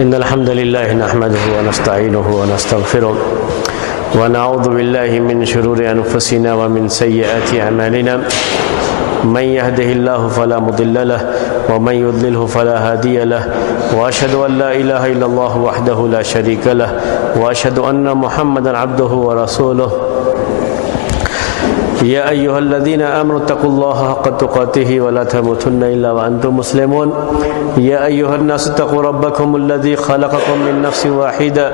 إن الحمد لله نحمده ونستعينه ونستغفره ونعوذ بالله من شرور أنفسنا ومن سيئات أعمالنا من يهده الله فلا مضل له ومن يضلله فلا هادي له وأشهد أن لا إله إلا الله وحده لا شريك له وأشهد أن محمدا عبده ورسوله يا أيها الذين آمنوا اتقوا الله حق تقاته ولا تموتن إلا وأنتم مسلمون يا أيها الناس اتقوا ربكم الذي خلقكم من نفس واحدة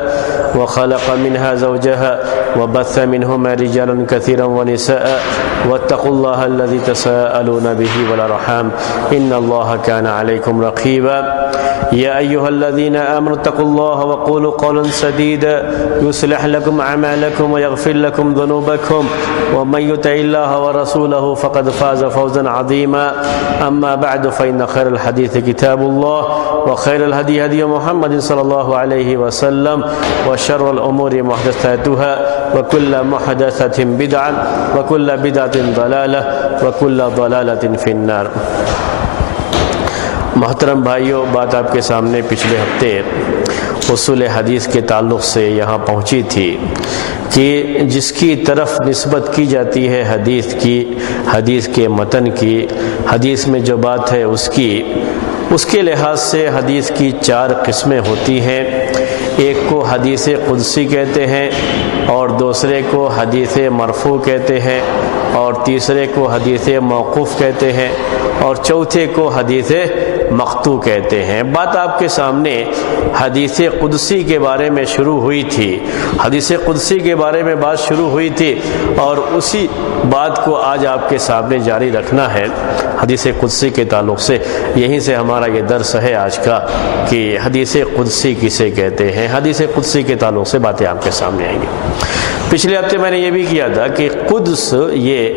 وخلق منها زوجها وبث منهما رجالا كثيرا ونساء واتقوا الله الذي تساءلون به والأرحام إن الله كان عليكم رقيبا يا أيها الذين آمنوا اتقوا الله وقولوا قولا سديدا يصلح لكم أعمالكم ويغفر لكم ذنوبكم ومن يطع الله ورسوله فقد فاز فوزا عظيما أما بعد فإن خير الحديث كتاب الله وخير الهدي هدي محمد صلى الله عليه وسلم وشر الأمور محدثاتها وكل محدثة بدعة وكل بدعة ضلالة وكل ضلالة في النار۔ محترم بھائیوں، بات آپ کے سامنے پچھلے ہفتے اصول حدیث کے تعلق سے یہاں پہنچی تھی کہ جس کی طرف نسبت کی جاتی ہے حدیث کی، حدیث کے متن کی، حدیث میں جو بات ہے اس کے لحاظ سے حدیث کی 4 قسمیں ہوتی ہیں۔ ایک کو حدیث قدسی کہتے ہیں، اور دوسرے کو حدیث مرفوع کہتے ہیں، اور تیسرے کو حدیث موقوف کہتے ہیں، اور چوتھے کو حدیث مقطوع کہتے ہیں۔ بات آپ کے سامنے حدیث قدسی کے بارے میں شروع ہوئی تھی، حدیث قدسی کے بارے میں بات شروع ہوئی تھی، اور اسی بات کو آج آپ کے سامنے جاری رکھنا ہے حدیث قدسی کے تعلق سے۔ یہیں سے ہمارا یہ درس ہے آج کا کہ حدیث قدسی کسے کہتے ہیں۔ حدیث قدسی کے تعلق سے باتیں آپ کے سامنے آئیں گی۔ پچھلے ہفتے میں نے یہ بھی کیا تھا کہ قدس یہ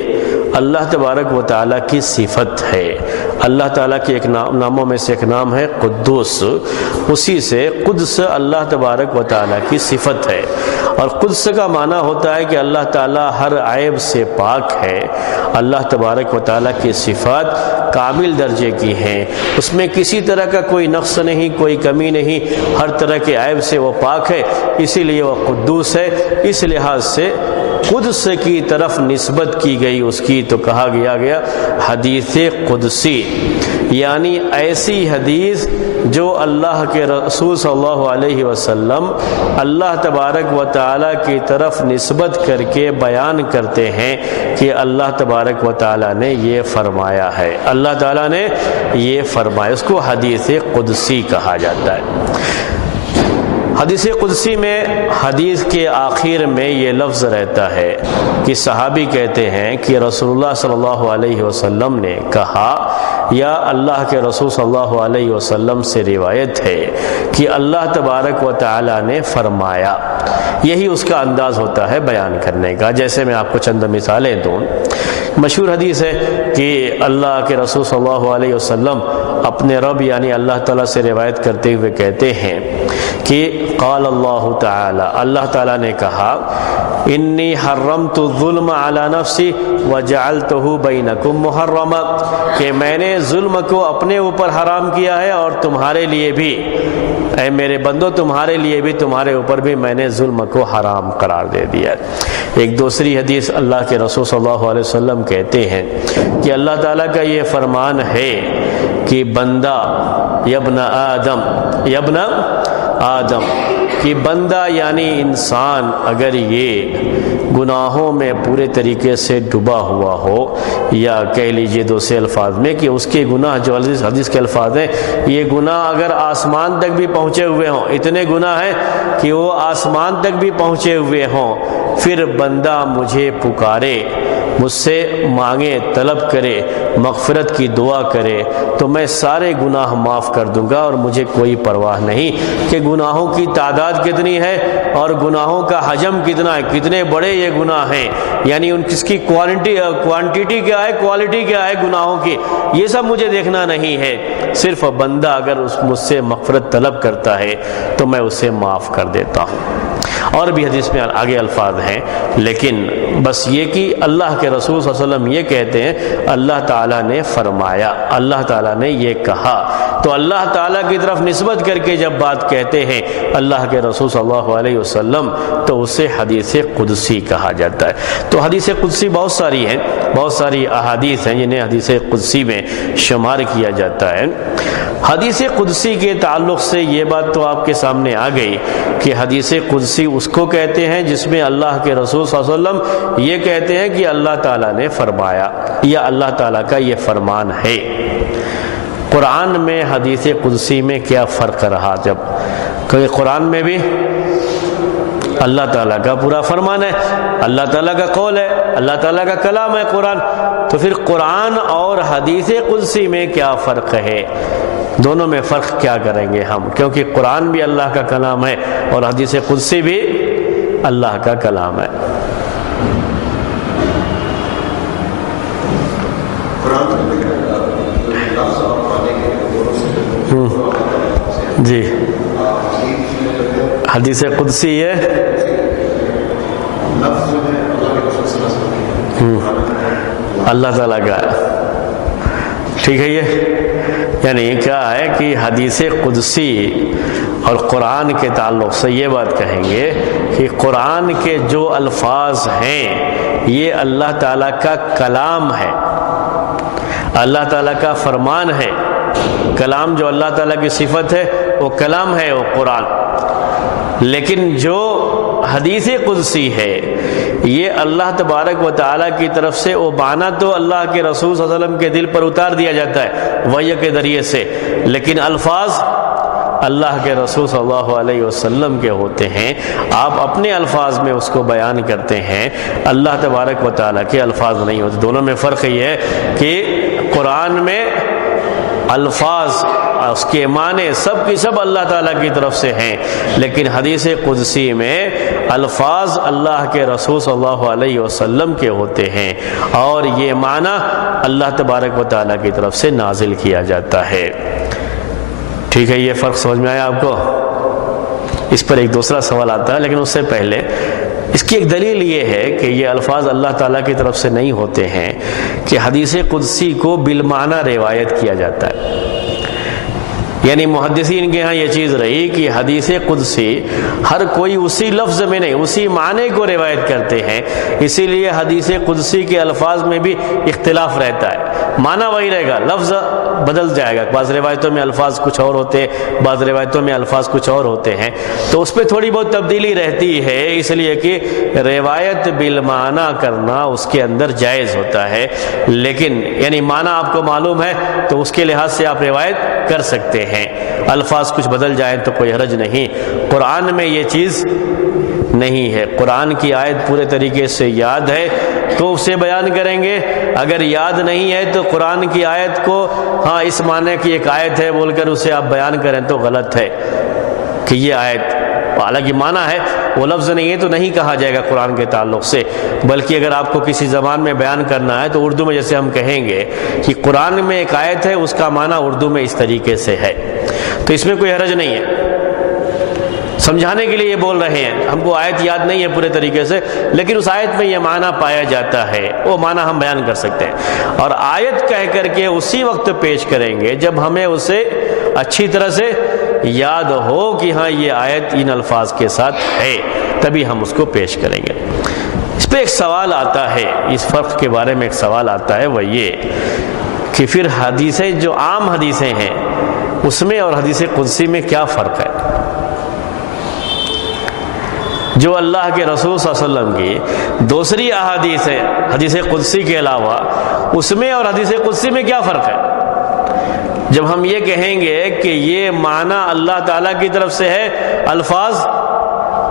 اللہ تبارک و تعالیٰ کی صفت ہے۔ اللہ تعالیٰ کے ایک ناموں میں سے ایک نام ہے قدوس، اسی سے قدس اللہ تبارک و تعالیٰ کی صفت ہے۔ اور قدس کا معنی ہوتا ہے کہ اللہ تعالیٰ ہر عیب سے پاک ہے۔ اللہ تبارک و تعالیٰ کی صفات کامل درجے کی ہیں، اس میں کسی طرح کا کوئی نقص نہیں، کوئی کمی نہیں، ہر طرح کے عیب سے وہ پاک ہے، اسی لیے وہ قدوس ہے۔ اس لحاظ سے قدس کی طرف نسبت کی گئی اس کی، تو کہا گیا حدیث قدسی، یعنی ایسی حدیث جو اللہ کے رسول صلی اللہ علیہ وسلم اللہ تبارک و تعالیٰ کی طرف نسبت کر کے بیان کرتے ہیں کہ اللہ تبارک و تعالیٰ نے یہ فرمایا ہے، اللہ تعالیٰ نے یہ فرمایا، اس کو حدیث قدسی کہا جاتا ہے۔ حدیث قدسی میں حدیث کے آخر میں یہ لفظ رہتا ہے کہ صحابی کہتے ہیں کہ رسول اللہ صلی اللہ علیہ وسلم نے کہا، یا اللہ کے رسول صلی اللہ علیہ وسلم سے روایت ہے کہ اللہ تبارک و تعالیٰ نے فرمایا۔ یہی اس کا انداز ہوتا ہے بیان کرنے کا۔ جیسے میں آپ کو چند مثالیں دوں، مشہور حدیث ہے کہ اللہ کے رسول صلی اللہ علیہ وسلم اپنے رب یعنی اللہ تعالیٰ سے روایت کرتے ہوئے کہتے ہیں کہ قال اللہ تعالی، اللہ تعالیٰ نے کہا، انی حرمت الظلم علی نفسی وجعلتہ بینکم محرما، کہ میں نے ظلم کو اپنے اوپر حرام کیا ہے اور تمہارے لیے بھی، اے میرے بندو تمہارے لیے بھی، تمہارے اوپر بھی میں نے ظلم کو حرام قرار دے دیا۔ ایک دوسری حدیث اللہ کے رسول صلی اللہ علیہ وسلم کہتے ہیں کہ اللہ تعالیٰ کا یہ فرمان ہے کہ بندہ یبن آدم کہ بندہ یعنی انسان اگر یہ گناہوں میں پورے طریقے سے ڈوبا ہوا ہو، یا کہہ لیجئے دوسرے الفاظ میں کہ اس کے گناہ جو حدیث کے الفاظ ہیں، یہ گناہ اگر آسمان تک بھی پہنچے ہوئے ہوں، اتنے گناہ ہیں کہ وہ آسمان تک بھی پہنچے ہوئے ہوں، پھر بندہ مجھے پکارے، مجھ سے مانگے، طلب کرے، مغفرت کی دعا کرے، تو میں سارے گناہ معاف کر دوں گا، اور مجھے کوئی پرواہ نہیں کہ گناہوں کی تعداد کتنی ہے اور گناہوں کا حجم کتنا ہے، کتنے بڑے یہ گناہ ہیں، یعنی ان کس کی کوانٹیٹی کیا ہے، کوالٹی کیا ہے گناہوں کی، یہ سب مجھے دیکھنا نہیں ہے۔ صرف بندہ اگر مجھ سے مغفرت طلب کرتا ہے تو میں اسے معاف کر دیتا ہوں۔ اور بھی حدیث میں آگے الفاظ ہیں، لیکن بس یہ کہ اللہ کے رسول صلی اللہ علیہ وسلم یہ کہتے ہیں اللہ تعالیٰ نے فرمایا، اللہ تعالیٰ نے یہ کہا، تو اللہ تعالیٰ کی طرف نسبت کر کے جب بات کہتے ہیں اللہ کے رسول صلی اللہ علیہ وسلم تو اسے حدیث قدسی کہا جاتا ہے۔ تو حدیث قدسی بہت ساری ہیں، بہت ساری احادیث ہیں جنہیں حدیث قدسی میں شمار کیا جاتا ہے۔ حدیث قدسی کے تعلق سے یہ بات تو آپ کے سامنے آ گئی کہ حدیث قدسی اس کو کہتے ہیں جس میں اللہ کے رسول صلی اللہ علیہ وسلم یہ کہتے ہیں کہ اللہ تعالیٰ نے فرمایا یا اللہ تعالیٰ کا یہ فرمان ہے۔ قرآن میں حدیث قدسی میں کیا فرق رہا؟ جب کہ قرآن میں بھی اللہ تعالیٰ کا پورا فرمان ہے، اللہ تعالیٰ کا قول ہے، اللہ تعالیٰ کا کلام ہے قرآن، تو پھر قرآن اور حدیث قدسی میں کیا فرق ہے؟ دونوں میں فرق کیا کریں گے ہم، کیونکہ قرآن بھی اللہ کا کلام ہے اور حدیث قدسی بھی اللہ کا کلام ہے۔ جی حدیث قدسی ہے اللہ تعالیٰ کا، ٹھیک ہے۔ یہ یعنی کیا ہے کہ حدیث قدسی اور قرآن کے تعلق سے یہ بات کہیں گے کہ قرآن کے جو الفاظ ہیں یہ اللہ تعالیٰ کا کلام ہے، اللہ تعالیٰ کا فرمان ہے۔ کلام جو اللہ تعالیٰ کی صفت ہے وہ کلام ہے، وہ قرآن۔ لیکن جو حدیث قدسی ہے یہ اللہ تبارک و تعالیٰ کی طرف سے وہ معنی تو اللہ کے رسول صلی اللہ علیہ وسلم کے دل پر اتار دیا جاتا ہے وحی کے ذریعے سے، لیکن الفاظ اللہ کے رسول صلی اللہ علیہ وسلم کے ہوتے ہیں۔ آپ اپنے الفاظ میں اس کو بیان کرتے ہیں، اللہ تبارک و تعالیٰ کے الفاظ نہیں ہوتے۔ دونوں میں فرق یہ ہے کہ قرآن میں الفاظ اس کے معنی سب کی سب اللہ تعالیٰ کی طرف سے ہیں، لیکن حدیث قدسی میں الفاظ اللہ کے رسول صلی اللہ علیہ وسلم کے ہوتے ہیں اور یہ معنی اللہ تبارک و تعالیٰ کی طرف سے نازل کیا جاتا ہے۔ ٹھیک ہے، یہ فرق سمجھ میں آیا آپ کو؟ اس پر ایک دوسرا سوال آتا ہے، لیکن اس سے پہلے اس کی ایک دلیل یہ ہے کہ یہ الفاظ اللہ تعالیٰ کی طرف سے نہیں ہوتے ہیں کہ حدیث قدسی کو بالمعنی روایت کیا جاتا ہے۔ یعنی محدثین کے ہاں یہ چیز رہی کہ حدیث قدسی ہر کوئی اسی لفظ میں نہیں اسی معنی کو روایت کرتے ہیں، اسی لیے حدیث قدسی کے الفاظ میں بھی اختلاف رہتا ہے، معنی وہی رہے گا، لفظ بدل جائے گا۔ بعض روایتوں میں الفاظ کچھ اور ہوتے ہیں، بعض روایتوں میں الفاظ کچھ اور ہوتے ہیں، تو اس پہ تھوڑی بہت تبدیلی رہتی ہے، اس لیے کہ روایت بالمعنی کرنا اس کے اندر جائز ہوتا ہے، لیکن یعنی معنی آپ کو معلوم ہے تو اس کے لحاظ سے آپ روایت کر سکتے ہیں، الفاظ کچھ بدل جائیں تو کوئی حرج نہیں۔ قرآن میں یہ چیز نہیں ہے، قرآن کی آیت پورے طریقے سے یاد ہے تو اسے بیان کریں گے، اگر یاد نہیں ہے تو قرآن کی آیت کو ہاں اس معنی کی ایک آیت ہے بول کر اسے آپ بیان کریں تو غلط ہے کہ یہ آیت حالانکہ معنی ہے، وہ لفظ نہیں ہے تو نہیں کہا جائے گا قرآن کے تعلق سے، بلکہ اگر آپ کو کسی زبان میں بیان کرنا ہے تو اردو میں جیسے ہم کہیں گے کہ قرآن میں ایک آیت ہے اس کا معنی اردو میں اس طریقے سے ہے، تو اس میں کوئی حرج نہیں ہے۔ سمجھانے کے لیے یہ بول رہے ہیں، ہم کو آیت یاد نہیں ہے پورے طریقے سے، لیکن اس آیت میں یہ معنی پایا جاتا ہے، وہ معنی ہم بیان کر سکتے ہیں، اور آیت کہہ کر کے اسی وقت پیش کریں گے جب ہمیں اسے اچھی طرح سے یاد ہو کہ ہاں یہ آیت ان الفاظ کے ساتھ ہے، تبھی ہم اس کو پیش کریں گے۔ اس پہ ایک سوال آتا ہے، اس فرق کے بارے میں ایک سوال آتا ہے، وہ یہ کہ پھر حدیثیں جو عام حدیثیں ہیں اس میں اور حدیث قدسی میں کیا فرق ہے؟ جو اللہ کے رسول صلی اللہ علیہ وسلم کی دوسری احادیث ہیں حدیث قدسی کے علاوہ، اس میں اور حدیث قدسی میں کیا فرق ہے؟ جب ہم یہ کہیں گے کہ یہ معنی اللہ تعالیٰ کی طرف سے ہے، الفاظ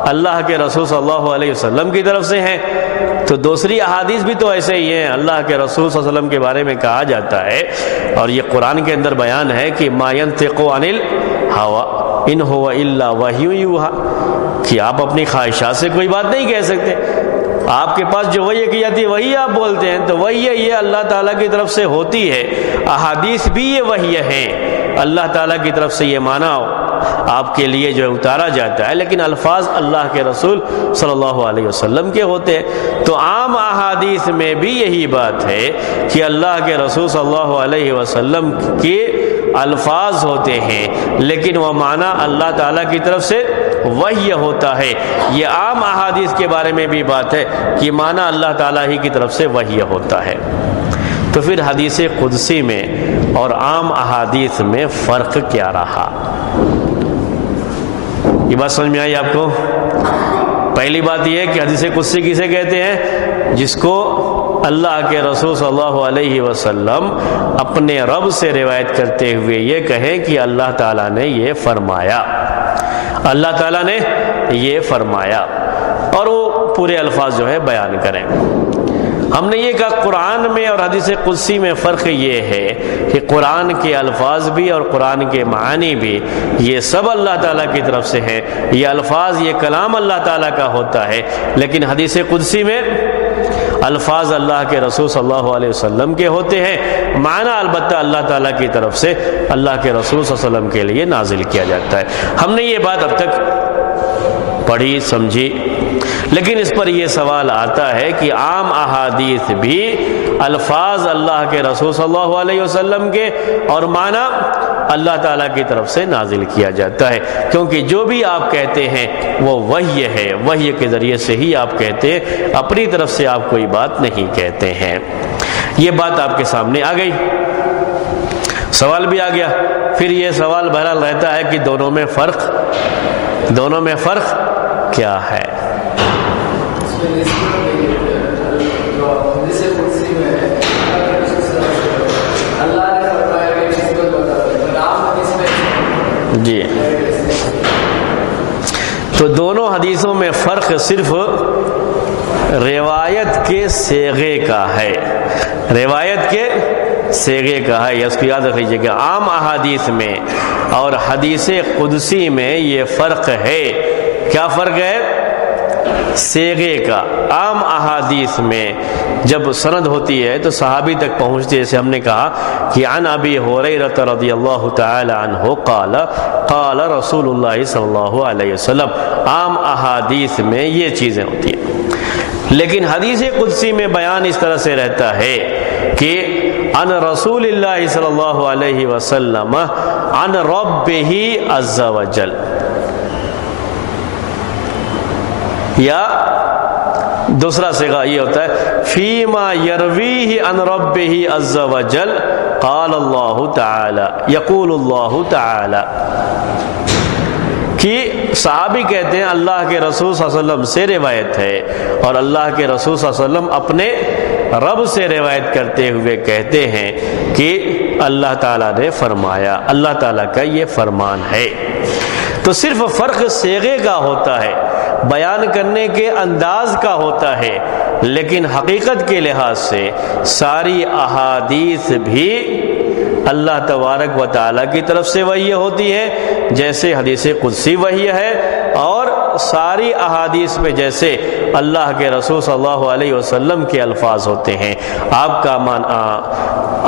اللہ کے رسول صلی اللہ علیہ وسلم کی طرف سے ہیں، تو دوسری احادیث بھی تو ایسے ہی ہیں، اللہ کے رسول صلی اللہ علیہ وسلم کے بارے میں کہا جاتا ہے اور یہ قرآن کے اندر بیان ہے کہ ما ينطق عن الهوى ان هو الا وحی یوحی، کہ آپ اپنی خواہشات سے کوئی بات نہیں کہہ سکتے، آپ کے پاس جو وحی کی جاتی ہے وہی آپ بولتے ہیں، تو وحی یہ اللہ تعالیٰ کی طرف سے ہوتی ہے، احادیث بھی یہ وحی ہیں، اللہ تعالیٰ کی طرف سے یہ معنی آپ کے لیے جو اتارا جاتا ہے، لیکن الفاظ اللہ کے رسول صلی اللہ علیہ وسلم کے ہوتے ہیں۔ تو عام احادیث میں بھی یہی بات ہے کہ اللہ کے رسول صلی اللہ علیہ وسلم کے الفاظ ہوتے ہیں لیکن وہ معنی اللہ تعالیٰ کی طرف سے وحی ہوتا ہے۔ یہ عام احادیث کے بارے میں بھی بات ہے کہ معنی اللہ تعالیٰ ہی کی طرف سے وحی ہوتا ہے۔ تو پھر حدیث قدسی میں اور عام احادیث میں فرق کیا رہا؟ یہ بات سمجھ میں آئی آپ کو؟ پہلی بات یہ ہے کہ حدیث قدسی کسے کہتے ہیں؟ جس کو اللہ کے رسول صلی اللہ علیہ وسلم اپنے رب سے روایت کرتے ہوئے یہ کہیں کہ اللہ تعالیٰ نے یہ فرمایا، اللہ تعالیٰ نے یہ فرمایا، اور وہ پورے الفاظ جو ہے بیان کریں۔ ہم نے یہ کہا قرآن میں اور حدیث قدسی میں فرق یہ ہے کہ قرآن کے الفاظ بھی اور قرآن کے معانی بھی یہ سب اللہ تعالیٰ کی طرف سے ہیں، یہ الفاظ یہ کلام اللہ تعالیٰ کا ہوتا ہے، لیکن حدیث قدسی میں الفاظ اللہ کے رسول صلی اللہ علیہ وسلم کے ہوتے ہیں، معنی البتہ اللہ تعالیٰ کی طرف سے اللہ کے رسول صلی اللہ علیہ وسلم کے لیے نازل کیا جاتا ہے۔ ہم نے یہ بات اب تک پڑھی سمجھی، لیکن اس پر یہ سوال آتا ہے کہ عام احادیث بھی الفاظ اللہ کے رسول صلی اللہ علیہ وسلم کے اور معنی اللہ تعالیٰ کی طرف سے نازل کیا جاتا ہے، کیونکہ جو بھی آپ کہتے ہیں وہ وحی ہے، وحی کے ذریعے سے ہی آپ کہتے ہیں، اپنی طرف سے آپ کوئی بات نہیں کہتے ہیں۔ یہ بات آپ کے سامنے آ گئی، سوال بھی آ گیا۔ پھر یہ سوال بہرحال رہتا ہے کہ دونوں میں فرق کیا ہے؟ جی، تو دونوں حدیثوں میں فرق صرف روایت کے صیغے کا ہے، روایت کے صیغے کا ہے، اس کو یاد رکھ لیجیے کہ عام احادیث میں اور حدیث قدسی میں یہ فرق ہے۔ کیا فرق ہے؟ صیغے کا۔ عام احادیث میں جب سند ہوتی ہے تو صحابی تک پہنچتی ہے، جیسے ہم نے کہا کہ عن ابی ہریرہ رضی اللہ تعالی عنہ قال قال رسول اللہ صلی اللہ علیہ وسلم۔ عام احادیث میں یہ چیزیں ہوتی ہیں، لیکن حدیث قدسی میں بیان اس طرح سے رہتا ہے کہ عن رسول اللہ صلی اللہ علیہ وسلم عن ربہ عز وجل، یا دوسرا صیغہ یہ ہوتا ہے فیما یرویہ عن ربہ عز وجل قال اللہ تعالی یقول اللہ تعالی، کہ صحابی کہتے ہیں اللہ کے رسول صلی اللہ علیہ وسلم سے روایت ہے، اور اللہ کے رسول صلی اللہ علیہ وسلم اپنے رب سے روایت کرتے ہوئے کہتے ہیں کہ اللہ تعالیٰ نے فرمایا، اللہ تعالیٰ کا یہ فرمان ہے۔ تو صرف فرق صیغے کا ہوتا ہے، بیان کرنے کے انداز کا ہوتا ہے، لیکن حقیقت کے لحاظ سے ساری احادیث بھی اللہ تبارک و تعالیٰ کی طرف سے وحی ہوتی ہے، جیسے حدیث قدسی وحی ہے، اور ساری احادیث میں جیسے اللہ کے رسول صلی اللہ علیہ وسلم کے الفاظ ہوتے ہیں، آپ کا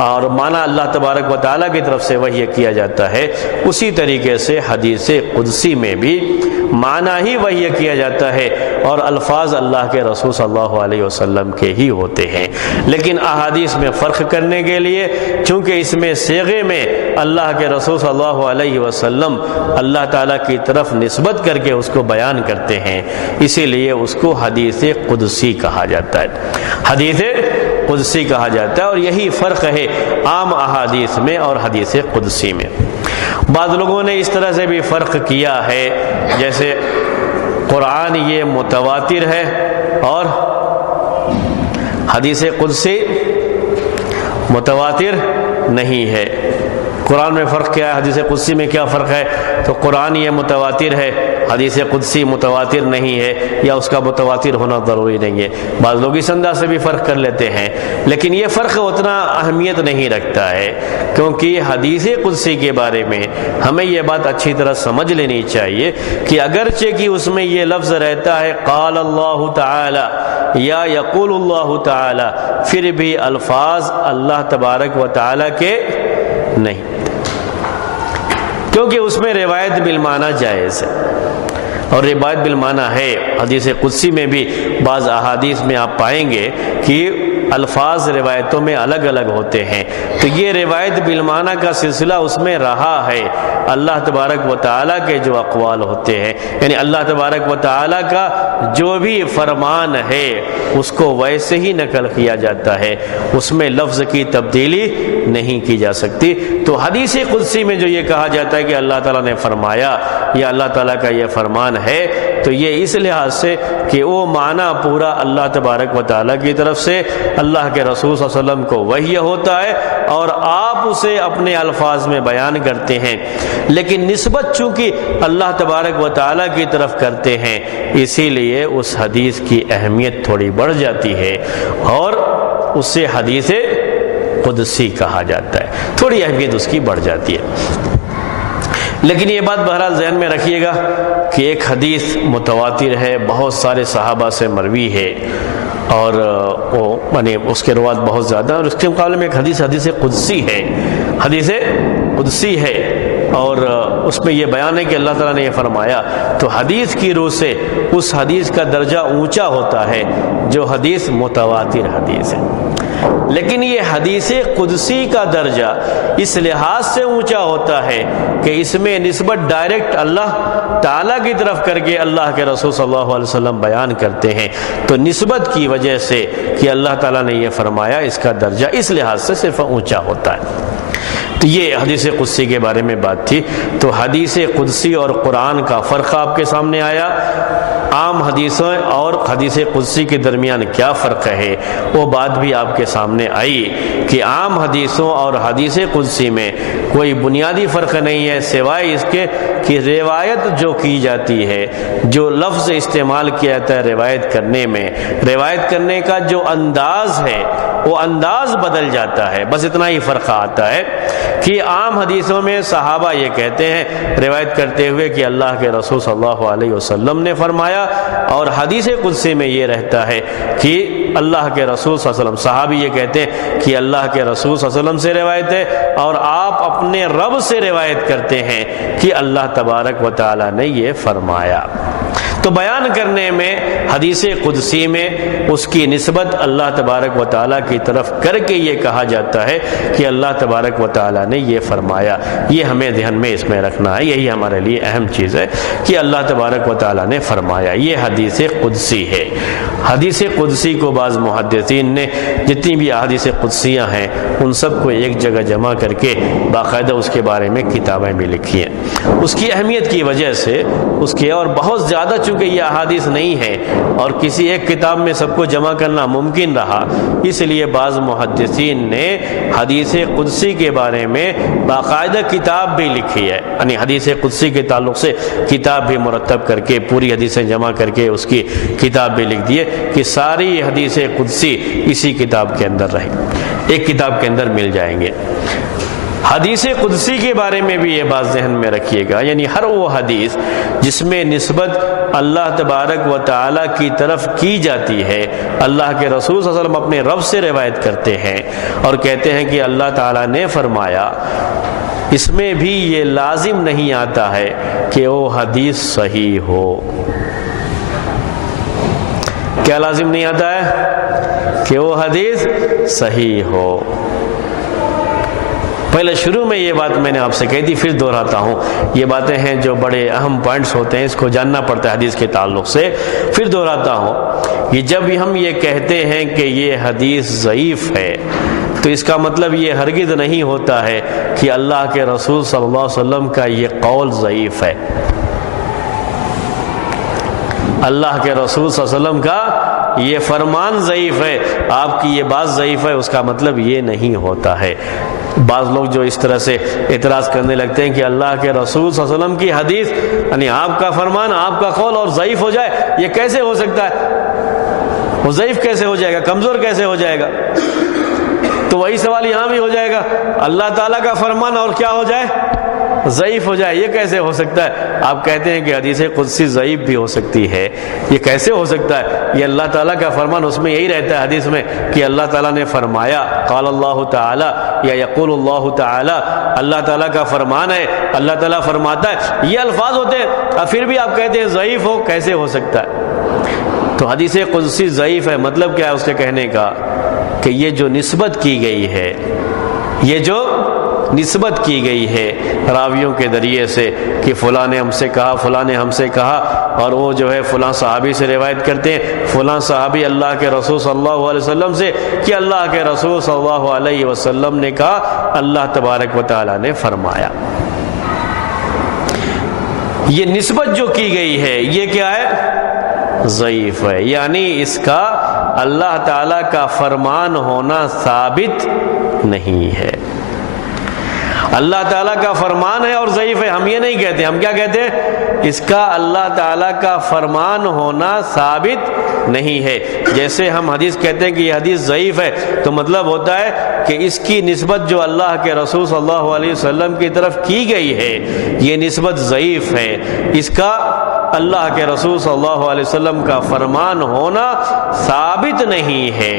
اور معنی اللہ تبارک و تعالیٰ کی طرف سے وحی کیا جاتا ہے، اسی طریقے سے حدیث قدسی میں بھی معنی ہی وحی کیا جاتا ہے اور الفاظ اللہ کے رسول صلی اللہ علیہ وسلم کے ہی ہوتے ہیں۔ لیکن احادیث میں فرق کرنے کے لیے، چونکہ اس میں صیغے میں اللہ کے رسول صلی اللہ علیہ وسلم اللہ تعالیٰ کی طرف نسبت کر کے اس کو بیان کرتے ہیں، اسی لیے اس کو حدیث قدسی کہا جاتا ہے، حدیث قدسی کہا جاتا ہے، اور یہی فرق ہے عام احادیث میں اور حدیث قدسی میں۔ بعض لوگوں نے اس طرح سے بھی فرق کیا ہے، جیسے قرآن یہ متواتر ہے اور حدیث قدسی متواتر نہیں ہے۔ قرآن میں فرق کیا ہے، حدیث قدسی میں کیا فرق ہے؟ تو قرآن یہ متواتر ہے، حدیث قدسی متواتر نہیں ہے، یا اس کا متواتر ہونا ضروری نہیں ہے۔ بعض لوگ اس انداز سے بھی فرق کر لیتے ہیں، لیکن یہ فرق اتنا اہمیت نہیں رکھتا ہے، کیونکہ حدیث قدسی کے بارے میں ہمیں یہ بات اچھی طرح سمجھ لینی چاہیے کہ اگرچہ کہ اس میں یہ لفظ رہتا ہے قال اللہ تعالی یا یقول اللہ تعالی، پھر بھی الفاظ اللہ تبارک و تعالی کے نہیں، کیونکہ اس میں روایت بالمعنی جائز ہے، اور روایت بالمعنی ہے۔ حدیث قدسی میں بھی بعض احادیث میں آپ پائیں گے کہ الفاظ روایتوں میں الگ الگ ہوتے ہیں، تو یہ روایت بالمعنی کا سلسلہ اس میں رہا ہے۔ اللہ تبارک و تعالیٰ کے جو اقوال ہوتے ہیں، یعنی اللہ تبارک و تعالیٰ کا جو بھی فرمان ہے اس کو ویسے ہی نقل کیا جاتا ہے، اس میں لفظ کی تبدیلی نہیں کی جا سکتی۔ تو حدیث قدسی میں جو یہ کہا جاتا ہے کہ اللہ تعالیٰ نے فرمایا یا اللہ تعالیٰ کا یہ فرمان ہے، تو یہ اس لحاظ سے کہ وہ معنی پورا اللہ تبارک و تعالیٰ کی طرف سے اللہ کے رسول صلی اللہ علیہ وسلم کو وحی ہوتا ہے اور آپ اسے اپنے الفاظ میں بیان کرتے ہیں، لیکن نسبت چونکہ اللہ تبارک و تعالیٰ کی طرف کرتے ہیں، اسی لیے اس حدیث کی اہمیت تھوڑی بڑھ جاتی ہے اور اسے حدیث قدسی کہا جاتا ہے، تھوڑی اہمیت اس کی بڑھ جاتی ہے۔ لیکن یہ بات بہرحال ذہن میں رکھیے گا کہ ایک حدیث متواتر ہے، بہت سارے صحابہ سے مروی ہے اور وہ یعنی اس کے روایت بہت زیادہ، اور اس کے مقابلے میں ایک حدیث قدسی ہے، حدیث قدسی ہے اور اس میں یہ بیان ہے کہ اللہ تعالیٰ نے یہ فرمایا، تو حدیث کی روح سے اس حدیث کا درجہ اونچا ہوتا ہے جو حدیث متواتر حدیث ہے۔ لیکن یہ حدیث قدسی کا درجہ اس لحاظ سے اونچا ہوتا ہے کہ اس میں نسبت ڈائریکٹ اللہ تعالیٰ کی طرف کر کے اللہ کے رسول صلی اللہ علیہ وسلم بیان کرتے ہیں، تو نسبت کی وجہ سے کہ اللہ تعالیٰ نے یہ فرمایا، اس کا درجہ اس لحاظ سے صرف اونچا ہوتا ہے۔ تو یہ حدیث قدسی کے بارے میں بات تھی۔ تو حدیث قدسی اور قرآن کا فرق آپ کے سامنے آیا، عام حدیثوں اور حدیث قدسی کے درمیان کیا فرق ہے وہ بات بھی آپ کے سامنے آئی کہ عام حدیثوں اور حدیث قدسی میں کوئی بنیادی فرق نہیں ہے، سوائے اس کے کہ روایت جو کی جاتی ہے، جو لفظ استعمال کیا جاتا ہے روایت کرنے میں، روایت کرنے کا جو انداز ہے وہ انداز بدل جاتا ہے، بس اتنا ہی فرق آتا ہے کہ عام حدیثوں میں صحابہ یہ کہتے ہیں روایت کرتے ہوئے کہ اللہ کے رسول صلی اللہ علیہ وسلم نے فرمایا، اور حدیث قدسی میں یہ رہتا ہے کہ اللہ کے رسول صلی اللہ علیہ وسلم، صحابی یہ کہتے ہیں کہ اللہ کے رسول صلی اللہ علیہ وسلم سے روایت ہے اور آپ اپنے رب سے روایت کرتے ہیں کہ اللہ تبارک و تعالیٰ نے یہ فرمایا۔ تو بیان کرنے میں حدیث قدسی میں اس کی نسبت اللہ تبارک و تعالیٰ کی طرف کر کے یہ کہا جاتا ہے کہ اللہ تبارک و تعالیٰ نے یہ فرمایا۔ یہ ہمیں ذہن میں اس میں رکھنا ہے، یہی ہمارے لیے اہم چیز ہے کہ اللہ تبارک و تعالیٰ نے فرمایا، یہ حدیث قدسی ہے۔ حدیث قدسی کو بعض محدثین نے جتنی بھی احادیث قدسیاں ہیں ان سب کو ایک جگہ جمع کر کے باقاعدہ اس کے بارے میں کتابیں بھی لکھی ہیں۔ اس کی اہمیت کی وجہ سے اس کے اور بہت زیادہ چونکہ یہ احادیث نہیں ہے اور کسی ایک کتاب میں سب کو جمع کرنا ممکن رہا، اس لیے بعض محدثین نے حدیث قدسی کے بارے میں باقاعدہ کتاب بھی لکھی ہے، یعنی حدیث قدسی کے تعلق سے کتاب بھی مرتب کر کے پوری حدیثیں جمع کر کے اس کی کتاب بھی لکھ دیے کہ ساری حدیث قدسی اسی کتاب کے اندر رہے، ایک کتاب کے اندر مل جائیں گے۔ حدیث قدسی کے بارے میں بھی یہ بات ذہن میں رکھیے گا، یعنی ہر وہ حدیث جس میں نسبت اللہ تبارک و تعالیٰ کی طرف کی جاتی ہے، اللہ کے رسول صلی اللہ علیہ وسلم اپنے رب سے روایت کرتے ہیں اور کہتے ہیں کہ اللہ تعالیٰ نے فرمایا، اس میں بھی یہ لازم نہیں آتا ہے کہ وہ حدیث صحیح ہو۔ کیا لازم نہیں آتا ہے؟ کہ وہ حدیث صحیح ہو۔ پہلے شروع میں یہ بات میں نے آپ سے کہی تھی، پھر دہراتا ہوں، یہ باتیں ہیں جو بڑے اہم پوائنٹس ہوتے ہیں، اس کو جاننا پڑتا ہے حدیث کے تعلق سے، پھر دہراتا ہوں کہ جب ہم یہ کہتے ہیں کہ یہ حدیث ضعیف ہے تو اس کا مطلب یہ ہرگز نہیں ہوتا ہے کہ اللہ کے رسول صلی اللہ علیہ وسلم کا یہ قول ضعیف ہے۔ اللہ کے رسول صلی اللہ علیہ وسلم کا یہ فرمان ضعیف ہے، آپ کی یہ بات ضعیف ہے، اس کا مطلب یہ نہیں ہوتا ہے۔ بعض لوگ جو اس طرح سے اعتراض کرنے لگتے ہیں کہ اللہ کے رسول صلی اللہ علیہ وسلم کی حدیث یعنی آپ کا فرمان، آپ کا قول اور ضعیف ہو جائے، یہ کیسے ہو سکتا ہے؟ وہ ضعیف کیسے ہو جائے گا؟ کمزور کیسے ہو جائے گا؟ تو وہی سوال یہاں بھی ہو جائے گا، اللہ تعالیٰ کا فرمان اور کیا ہو جائے؟ ضعیف ہو جائے، یہ کیسے ہو سکتا ہے؟ آپ کہتے ہیں کہ حدیث قدسی ضعیف بھی ہو سکتی ہے، یہ کیسے ہو سکتا ہے؟ یہ اللہ تعالیٰ کا فرمان، اس میں یہی رہتا ہے حدیث میں کہ اللہ تعالیٰ نے فرمایا، قال اللہ تعالیٰ یا یقول اللہ تعالیٰ، اللہ تعالیٰ کا فرمان ہے، اللہ تعالیٰ فرماتا ہے، یہ الفاظ ہوتے ہیں، پھر بھی آپ کہتے ہیں ضعیف ہو، کیسے ہو سکتا ہے؟ تو حدیث قدسی ضعیف ہے، مطلب کیا ہے اس کے کہنے کا؟ کہ یہ جو نسبت کی گئی ہے، یہ جو نسبت کی گئی ہے راویوں کے ذریعے سے کہ فلاں نے ہم سے کہا، فلاں نے ہم سے کہا، اور وہ جو ہے فلاں صحابی سے روایت کرتے ہیں، فلاں صحابی اللہ کے رسول صلی اللہ علیہ وسلم سے کہ اللہ کے رسول صلی اللہ علیہ وسلم نے کہا، اللہ تبارک و تعالیٰ نے فرمایا۔ یہ نسبت جو کی گئی ہے یہ کیا ہے؟ ضعیف ہے، یعنی اس کا اللہ تعالیٰ کا فرمان ہونا ثابت نہیں ہے۔ اللہ تعالیٰ کا فرمان ہے اور ضعیف ہے، ہم یہ نہیں کہتے، ہم کیا کہتے ہیں؟ اس کا اللہ تعالیٰ کا فرمان ہونا ثابت نہیں ہے۔ جیسے ہم حدیث کہتے ہیں کہ یہ حدیث ضعیف ہے تو مطلب ہوتا ہے کہ اس کی نسبت جو اللہ کے رسول صلی اللہ علیہ وسلم کی طرف کی گئی ہے یہ نسبت ضعیف ہے، اس کا اللہ کے رسول صلی اللہ علیہ وسلم کا فرمان ہونا ثابت نہیں ہے۔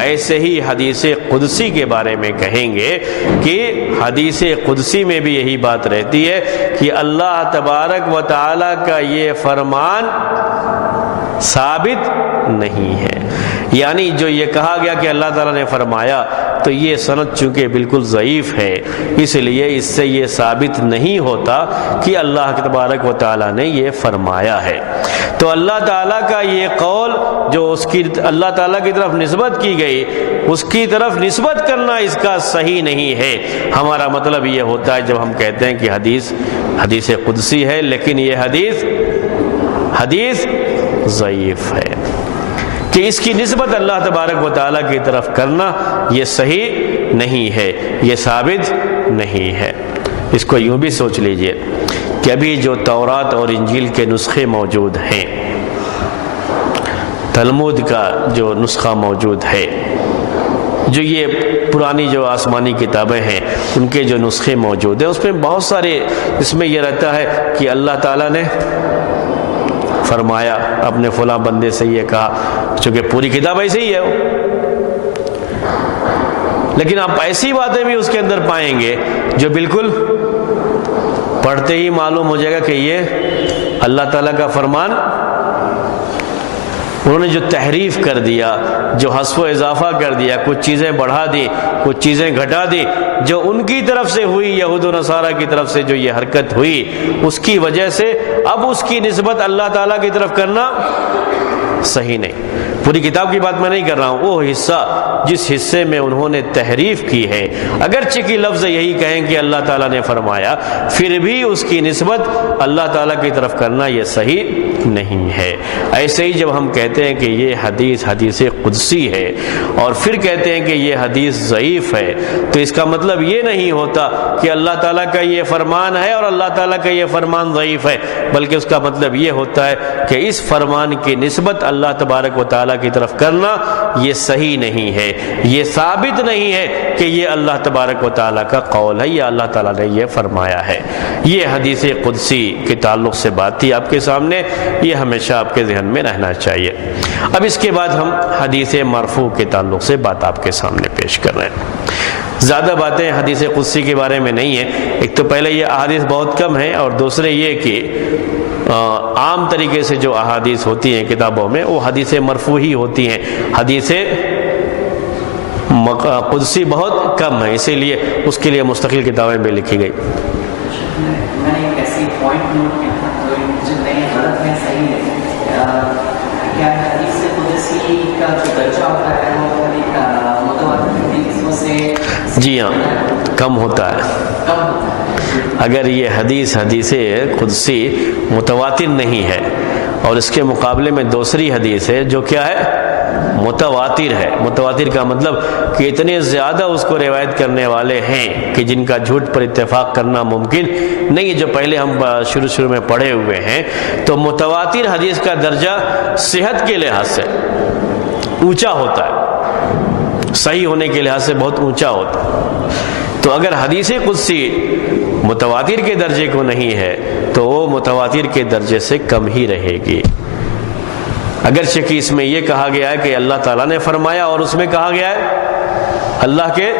ایسے ہی حدیث قدسی کے بارے میں کہیں گے کہ حدیث قدسی میں بھی یہی بات رہتی ہے کہ اللہ تبارک و تعالیٰ کا یہ فرمان ثابت نہیں ہے، یعنی جو یہ کہا گیا کہ اللہ تعالیٰ نے فرمایا تو یہ سند چونکہ بالکل ضعیف ہے، اس لیے اس سے یہ ثابت نہیں ہوتا کہ اللہ تبارک و تعالیٰ نے یہ فرمایا ہے۔ تو اللہ تعالیٰ کا یہ قول جو اس کی اللہ تعالیٰ کی طرف نسبت کی گئی، اس کی طرف نسبت کرنا اس کا صحیح نہیں ہے۔ ہمارا مطلب یہ ہوتا ہے جب ہم کہتے ہیں کہ حدیث قدسی ہے لیکن یہ حدیث ضعیف ہے، کہ اس کی نسبت اللہ تبارک و تعالیٰ کی طرف کرنا یہ صحیح نہیں ہے، یہ ثابت نہیں ہے۔ اس کو یوں بھی سوچ لیجئے کہ ابھی جو تورات اور انجیل کے نسخے موجود ہیں، تلمود کا جو نسخہ موجود ہے، جو یہ پرانی جو آسمانی کتابیں ہیں ان کے جو نسخے موجود ہیں، اس میں بہت سارے اس میں یہ رہتا ہے کہ اللہ تعالیٰ نے فرمایا، اپنے فلاں بندے سے یہ کہا، چونکہ پوری کتاب ایسے ہی ہے وہ، لیکن آپ ایسی باتیں بھی اس کے اندر پائیں گے جو بالکل پڑھتے ہی معلوم ہو جائے گا کہ یہ اللہ تعالیٰ کا فرمان انہوں نے جو تحریف کر دیا، جو حذف و اضافہ کر دیا، کچھ چیزیں بڑھا دی، کچھ چیزیں گھٹا دی، جو ان کی طرف سے ہوئی، یہود و نصارہ کی طرف سے جو یہ حرکت ہوئی، اس کی وجہ سے اب اس کی نسبت اللہ تعالیٰ کی طرف کرنا صحیح نہیں۔ پوری کتاب کی بات میں نہیں کر رہا ہوں، وہ حصہ جس حصے میں انہوں نے تحریف کی ہے، اگرچہ کہ لفظ یہی کہیں کہ اللہ تعالیٰ نے فرمایا، پھر بھی اس کی نسبت اللہ تعالیٰ کی طرف کرنا یہ صحیح نہیں ہے۔ ایسے ہی جب ہم کہتے ہیں کہ یہ حدیث قدسی ہے اور پھر کہتے ہیں کہ یہ حدیث ضعیف ہے، تو اس کا مطلب یہ نہیں ہوتا کہ اللہ تعالیٰ کا یہ فرمان ہے اور اللہ تعالیٰ کا یہ فرمان ضعیف ہے، بلکہ اس کا مطلب یہ ہوتا ہے کہ اس فرمان کی نسبت اللہ تبارک و تعالیٰ کی طرف کرنا یہ صحیح نہیں ہے، یہ ثابت نہیں ہے کہ یہ اللہ تبارک و تعالیٰ کا قول ہے یا اللہ تعالیٰ نے یہ فرمایا ہے۔ یہ حدیث قدسی کے تعلق سے بات تھی آپ کے سامنے، یہ ہمیشہ آپ کے ذہن میں رہنا چاہیے۔ اب اس کے بعد ہم حدیث مرفوع کے تعلق سے بات آپ کے سامنے پیش کر رہے ہیں۔ زیادہ باتیں حدیث قدسی کے بارے میں نہیں ہیں، ایک تو پہلے یہ احادیث بہت کم ہیں، اور دوسرے یہ کہ عام طریقے سے جو احادیث ہوتی ہیں کتابوں میں وہ حدیث مرفوع ہی ہوتی ہیں، حدیث قدسی بہت کم ہے، اسی لیے اس کے لیے مستقل کتابیں بھی لکھی گئی۔ میں نے ایک ایسی پوائنٹ نوٹ کیا تھا جو مجھے نہیں غلط ہے صحیح ہے، کیا حدیث قدسی کا جو درجہ ہوتا ہے وہ متواتر اس میں سے جی ہاں کم ہوتا ہے۔ اگر یہ حدیث قدسی متواتر نہیں ہے اور اس کے مقابلے میں دوسری حدیث ہے جو کیا ہے متواتر ہے، متواتر کا مطلب کہ اتنے زیادہ اس کو روایت کرنے والے ہیں کہ جن کا جھوٹ پر اتفاق کرنا ممکن نہیں، جو پہلے ہم شروع میں پڑھے ہوئے ہیں، تو متواتر حدیث کا درجہ صحت کے لحاظ سے اونچا ہوتا ہے، صحیح ہونے کے لحاظ سے بہت اونچا ہوتا ہے۔ تو اگر حدیث قدسی متواتر کے درجے کو نہیں ہے تو وہ متواتر کے درجے سے کم ہی رہے گی، اگرچہ کہ اس میں یہ کہا گیا ہے کہ اللہ تعالیٰ نے فرمایا، اور اس میں کہا گیا ہے اللہ کے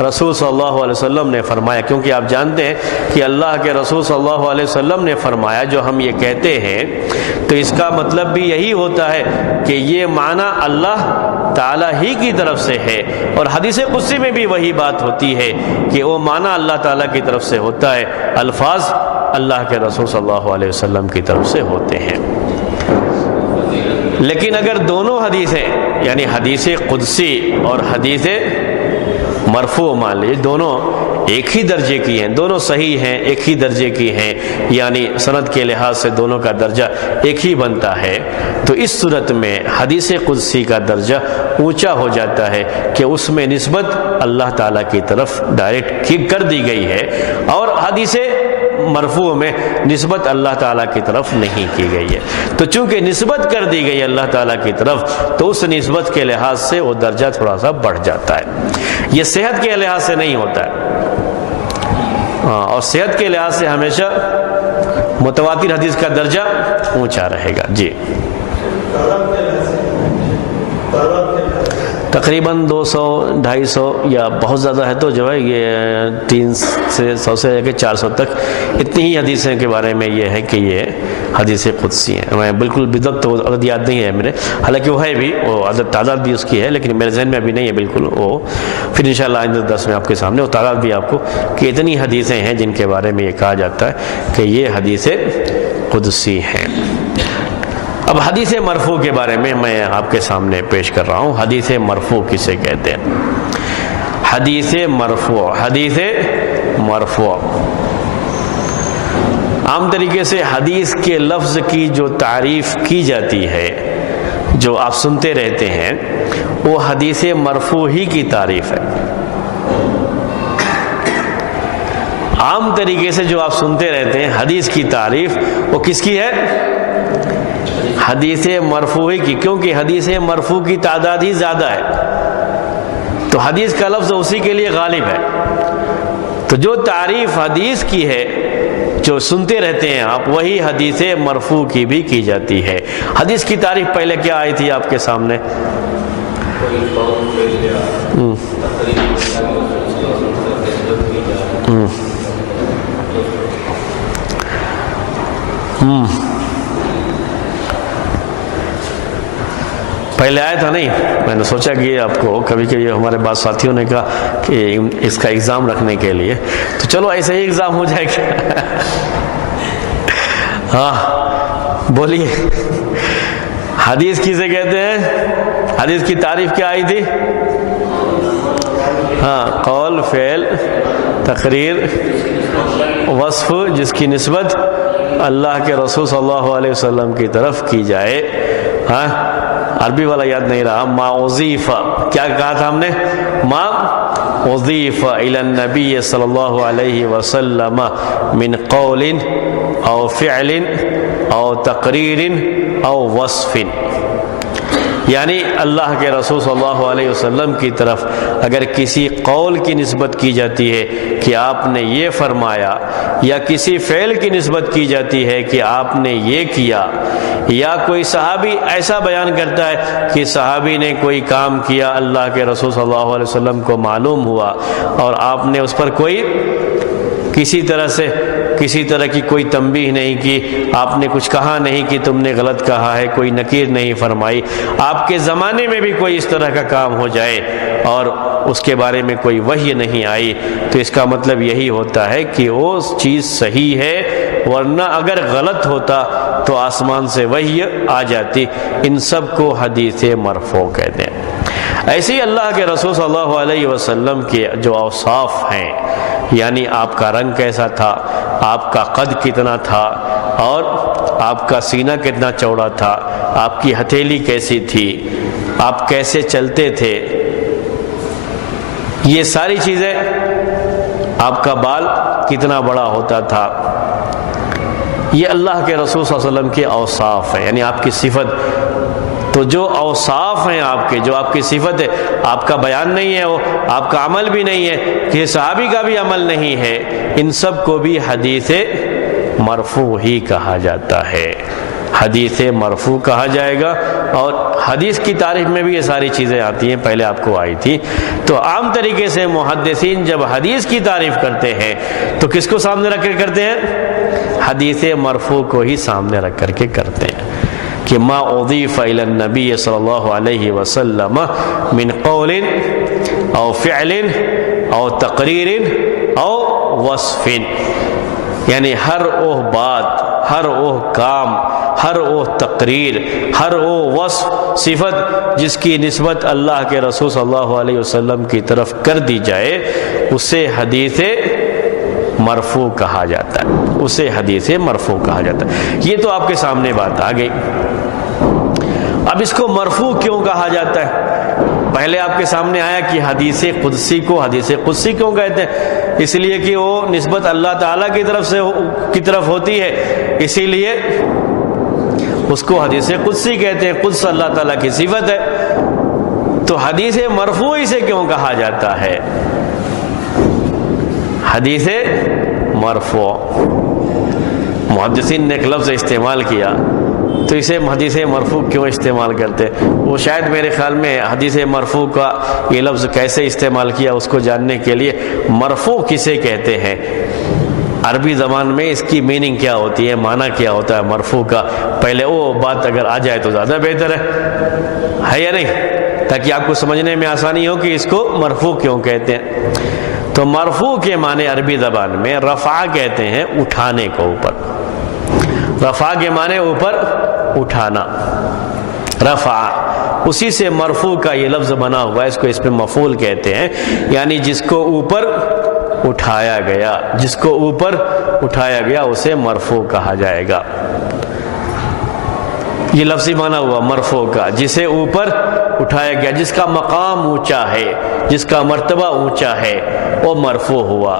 رسول صلی اللہ علیہ وسلم نے فرمایا، کیونکہ آپ جانتے ہیں کہ اللہ کے رسول صلی اللہ علیہ وسلم نے فرمایا جو ہم یہ کہتے ہیں تو اس کا مطلب بھی یہی ہوتا ہے کہ یہ معنی اللہ تعالیٰ ہی کی طرف سے ہے، اور حدیث قدسی میں بھی وہی بات ہوتی ہے کہ وہ معنی اللہ تعالیٰ کی طرف سے ہوتا ہے، الفاظ اللہ کے رسول صلی اللہ علیہ وسلم کی طرف سے ہوتے ہیں۔ لیکن اگر دونوں حدیثیں یعنی حدیث قدسی اور حدیث مرفوع مان لیجیے دونوں ایک ہی درجے کی ہیں، دونوں صحیح ہیں، ایک ہی درجے کی ہیں، یعنی سند کے لحاظ سے دونوں کا درجہ ایک ہی بنتا ہے، تو اس صورت میں حدیث قدسی کا درجہ اونچا ہو جاتا ہے کہ اس میں نسبت اللہ تعالیٰ کی طرف ڈائریکٹ کر دی گئی ہے، اور حدیث مرفوع میں نسبت اللہ تعالیٰ کی طرف نہیں کی گئی ہے۔ تو چونکہ نسبت کر دی گئی اللہ تعالیٰ کی طرف تو اس نسبت کے لحاظ سے وہ درجہ تھوڑا سا بڑھ جاتا ہے، یہ صحت کے لحاظ سے نہیں ہوتا ہے، اور صحت کے لحاظ سے ہمیشہ متواتر حدیث کا درجہ اونچا رہے گا۔ جی تقریباً 200-250 یا بہت زیادہ ہے تو جو ہے یہ 300 سے لے کے 400 تک اتنی ہی حدیثیں کے بارے میں یہ ہے کہ یہ حدیث قدسی ہیں۔ میں بالکل بدقت عدد یاد نہیں ہے میرے، حالانکہ وہ ہے بھی، وہ عدد تعداد بھی اس کی ہے، لیکن میرے ذہن میں ابھی نہیں ہے بالکل، وہ پھر انشاءاللہ آئندہ درس میں آپ کے سامنے وہ تعداد بھی آپ کو کہ اتنی حدیثیں ہیں جن کے بارے میں یہ کہا جاتا ہے کہ یہ حدیث قدسی ہیں۔ اب حدیث مرفوع کے بارے میں میں آپ کے سامنے پیش کر رہا ہوں۔ حدیث مرفوع کسے کہتے ہیں؟ حدیث مرفوع، حدیث مرفوع عام طریقے سے حدیث کے لفظ کی جو تعریف کی جاتی ہے، جو آپ سنتے رہتے ہیں، وہ حدیث مرفوع ہی کی تعریف ہے۔ عام طریقے سے جو آپ سنتے رہتے ہیں حدیث کی تعریف وہ کس کی ہے؟ حدیث مرفوع کی، کیونکہ حدیث مرفوع کی تعداد ہی زیادہ ہے، تو حدیث کا لفظ اسی کے لیے غالب ہے۔ تو جو تعریف حدیث کی ہے جو سنتے رہتے ہیں آپ، وہی حدیث مرفوع کی بھی کی جاتی ہے۔ حدیث کی تعریف پہلے کیا آئی تھی آپ کے سامنے؟ پہلے آیا تھا نہیں، میں نے سوچا کہ آپ کو کبھی کبھی ہمارے بعض ساتھیوں نے کہا کہ اس کا ایگزام رکھنے کے لیے، تو چلو ایسے ہی ایگزام ہو جائے گا۔ ہاں بولیے، حدیث کسے کہتے ہیں؟ حدیث کی تعریف کیا آئی تھی؟ ہاں، قول، فعل، تقریر، وصف جس کی نسبت اللہ کے رسول صلی اللہ علیہ وسلم کی طرف کی جائے۔ ہاں عربی والا یاد نہیں رہا، ما اضیف، کیا کہا تھا ہم نے؟ ما اضیف الی النبی صلی اللہ علیہ وسلم من قول او فعل او تقریر او وصف، یعنی اللہ کے رسول صلی اللہ علیہ وسلم کی طرف اگر کسی قول کی نسبت کی جاتی ہے کہ آپ نے یہ فرمایا، یا کسی فعل کی نسبت کی جاتی ہے کہ آپ نے یہ کیا، یا کوئی صحابی ایسا بیان کرتا ہے کہ صحابی نے کوئی کام کیا، اللہ کے رسول صلی اللہ علیہ وسلم کو معلوم ہوا اور آپ نے اس پر کوئی کسی طرح کی کوئی تنبیہ نہیں کی، آپ نے کچھ کہا نہیں کہ تم نے غلط کہا ہے، کوئی نکیر نہیں فرمائی، آپ کے زمانے میں بھی کوئی اس طرح کا کام ہو جائے اور اس کے بارے میں کوئی وحی نہیں آئی، تو اس کا مطلب یہی ہوتا ہے کہ وہ چیز صحیح ہے، ورنہ اگر غلط ہوتا تو آسمان سے وحی آ جاتی۔ ان سب کو حدیث مرفوع کہتے ہیں۔ ایسے ہی اللہ کے رسول صلی اللہ علیہ وسلم کے جو اوصاف ہیں، یعنی آپ کا رنگ کیسا تھا، آپ کا قد کتنا تھا، اور آپ کا سینہ کتنا چوڑا تھا، آپ کی ہتھیلی کیسی تھی، آپ کیسے چلتے تھے، یہ ساری چیزیں، آپ کا بال کتنا بڑا ہوتا تھا، یہ اللہ کے رسول صلی اللہ علیہ وسلم کے اوصاف ہیں، یعنی آپ کی صفت۔ تو جو اوصاف ہیں آپ کے، جو آپ کی صفت ہے، آپ کا بیان نہیں ہے، وہ آپ کا عمل بھی نہیں ہے، کہ صحابی کا بھی عمل نہیں ہے، ان سب کو بھی حدیث مرفوع ہی کہا جاتا ہے۔ حدیث مرفوع کہا جائے گا۔ اور حدیث کی تعریف میں بھی یہ ساری چیزیں آتی ہیں، پہلے آپ کو آئی تھی۔ تو عام طریقے سے محدثین جب حدیث کی تعریف کرتے ہیں تو کس کو سامنے رکھ کر کرتے ہیں؟ حدیث مرفوع کو ہی سامنے رکھ کر کے کرتے ہیں کہ ما اضیف الی النبی صلی اللہ علیہ وسلم من قول او فعل او تقریر او وصف، یعنی ہر وہ بات، ہر وہ کام، ہر وہ تقریر، ہر وہ وصف، صفت جس کی نسبت اللہ کے رسول صلی اللہ علیہ وسلم کی طرف کر دی جائے اسے حدیث مرفوع کہا جاتا ہے، اسے حدیث مرفوع کہا جاتا ہے۔ یہ تو آپ کے سامنے بات آ گئی۔ اب اس کو مرفوع کیوں کہا جاتا ہے؟ پہلے آپ کے سامنے آیا کہ حدیث قدسی کو حدیث قدسی کیوں کہتے ہیں؟ اس لیے کہ وہ نسبت اللہ تعالیٰ کی طرف ہوتی ہے، اسی لیے اس کو حدیث قدسی کہتے ہیں۔ قدس اللہ تعالیٰ کی صفت ہے، تو حدیث مرفوع اسے کیوں کہا جاتا ہے؟ حدیث مرفوع، محدثین نے ایک لفظ استعمال کیا تو اسے حدیث مرفوع کیوں استعمال کرتے؟ وہ شاید میرے خیال میں حدیث مرفوع کا یہ لفظ کیسے استعمال کیا اس کو جاننے کے لیے مرفوع کسے کہتے ہیں، عربی زبان میں اس کی میننگ کیا ہوتی ہے، معنی کیا ہوتا ہے مرفوع کا، پہلے وہ بات اگر آ جائے تو زیادہ بہتر ہے یا نہیں، تاکہ آپ کو سمجھنے میں آسانی ہو کہ اس کو مرفوع کیوں کہتے ہیں۔ تو مرفوع کے معنی عربی زبان میں رفع کہتے ہیں، اٹھانے کو اوپر، رفع کے معنی اوپر اٹھانا، رفع، اسی سے مرفوع کا یہ لفظ بنا ہوا ہے، اس کو اس پہ مفعول کہتے ہیں، یعنی جس کو اوپر اٹھایا گیا، جس کو اوپر اٹھایا گیا اسے مرفوع کہا جائے گا۔ یہ لفظی معنی ہوا مرفوع کا، جسے اوپر اٹھایا گیا، جس کا مقام اونچا ہے، جس کا مرتبہ اونچا ہے، وہ مرفوع ہوا۔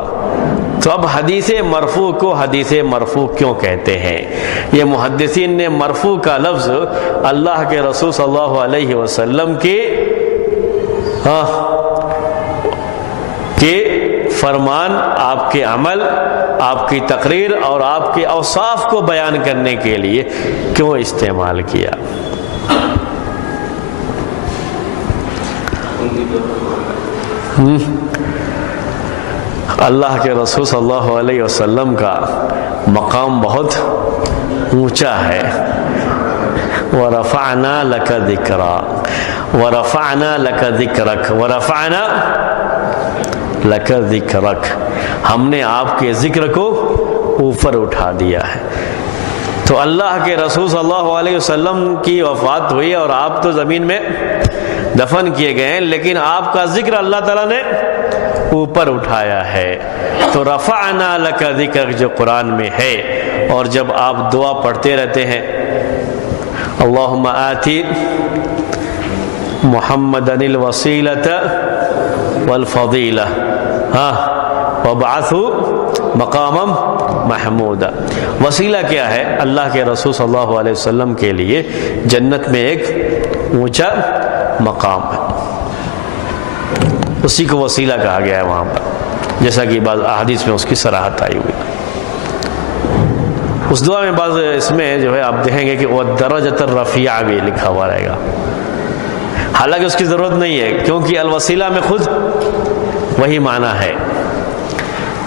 تو اب حدیث مرفوع کو حدیث مرفوع کیوں کہتے ہیں؟ یہ محدثین نے مرفوع کا لفظ اللہ کے رسول صلی اللہ علیہ وسلم کے فرمان، آپ کے عمل، آپ کی تقریر اور آپ کے اوصاف کو بیان کرنے کے لیے کیوں استعمال کیا؟ اللہ کے رسول صلی اللہ علیہ وسلم کا مقام بہت اونچا ہے۔ وَرَفَعْنَا لَكَ ذِكْرًا وَرَفَعْنَا لَكَ ذِكْرَكَ وَرَفَعْنَا لَكَ ذِكْرَكَ، ہم نے آپ کے ذکر کو اوپر اٹھا دیا ہے۔ تو اللہ کے رسول صلی اللہ علیہ وسلم کی وفات ہوئی اور آپ تو زمین میں دفن کیے گئے ہیں، لیکن آپ کا ذکر اللہ تعالیٰ نے اوپر اٹھایا ہے۔ تو رفعنا لک ذکرک جو قرآن میں ہے، اور جب آپ دعا پڑھتے رہتے ہیں اللہم آتی محمدن الوسیلۃ والفضیلہ وابعثہ مقاما محمودا، وسیلہ کیا ہے؟ اللہ کے رسول صلی اللہ علیہ وسلم کے لیے جنت میں ایک اونچا مقام ہے، اسی کو وسیلہ کہا گیا ہے وہاں پر، جیسا کہ بعض احادیث میں اس کی صراحت آئی ہوئی۔ اس دعا میں بعض اس میں جو ہے آپ دیکھیں گے کہ وَالدَّرَجَةَ الرَّفِيعَ بھی لکھا ہوا رہے گا، حالانکہ اس کی ضرورت نہیں ہے کیونکہ الوسیلہ میں خود وہی معنی ہے۔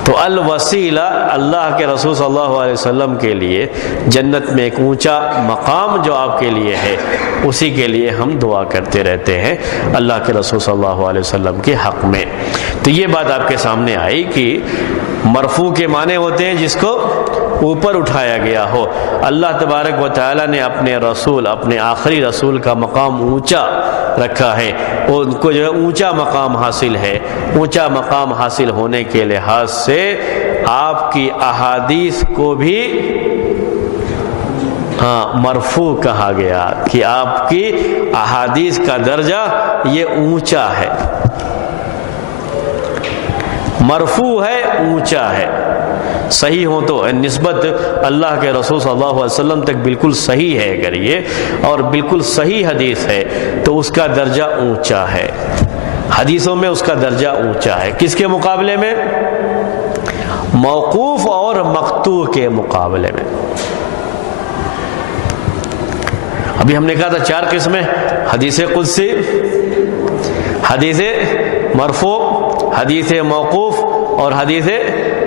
تو الوسیلہ اللہ کے رسول صلی اللہ علیہ وسلم کے لیے جنت میں ایک اونچا مقام جو آپ کے لیے ہے، اسی کے لیے ہم دعا کرتے رہتے ہیں اللہ کے رسول صلی اللہ علیہ وسلم کے حق میں۔ تو یہ بات آپ کے سامنے آئی کہ مرفوع کے معنی ہوتے ہیں جس کو اوپر اٹھایا گیا ہو۔ اللہ تبارک و تعالی نے اپنے رسول، اپنے آخری رسول کا مقام اونچا رکھا ہے، اور ان کو جو ہے اونچا مقام حاصل ہے۔ اونچا مقام حاصل ہونے کے لحاظ سے آپ کی احادیث کو بھی مرفوع کہا گیا کہ آپ کی احادیث کا درجہ یہ اونچا ہے، مرفوع ہے، اونچا ہے۔ صحیح ہو تو نسبت اللہ کے رسول صلی اللہ علیہ وسلم تک بالکل صحیح ہے، اگر یہ اور بالکل صحیح حدیث ہے تو اس کا درجہ اونچا ہے، حدیثوں میں اس کا درجہ اونچا ہے۔ کس کے مقابلے میں؟ موقوف اور مقطوع کے مقابلے میں۔ ابھی ہم نے کہا تھا 4 قسمیں: حدیث قدسی، حدیث مرفوع، حدیث موقوف اور حدیث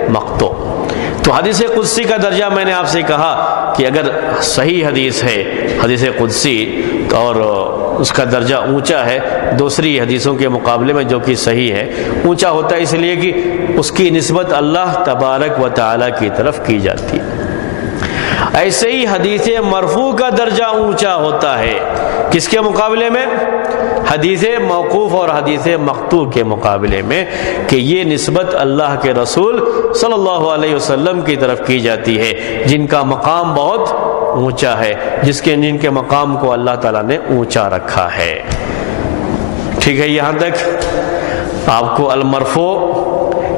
مقطوع۔ تو حدیث قدسی کا درجہ میں نے آپ سے کہا کہ اگر صحیح حدیث ہے حدیث قدسی اور اس کا درجہ اونچا ہے دوسری حدیثوں کے مقابلے میں جو کہ صحیح ہے، اونچا ہوتا ہے اس لیے کہ اس کی نسبت اللہ تبارک و تعالی کی طرف کی جاتی ہے۔ ایسے ہی حدیث مرفوع کا درجہ اونچا ہوتا ہے، کس کے مقابلے میں؟ حدیث موقوف اور حدیث مقطوع کے مقابلے میں، کہ یہ نسبت اللہ کے رسول صلی اللہ علیہ وسلم کی طرف کی جاتی ہے، جن کا مقام بہت اونچا ہے، جن کے مقام کو اللہ تعالیٰ نے اونچا رکھا ہے۔ ٹھیک ہے، یہاں تک آپ کو المرفوع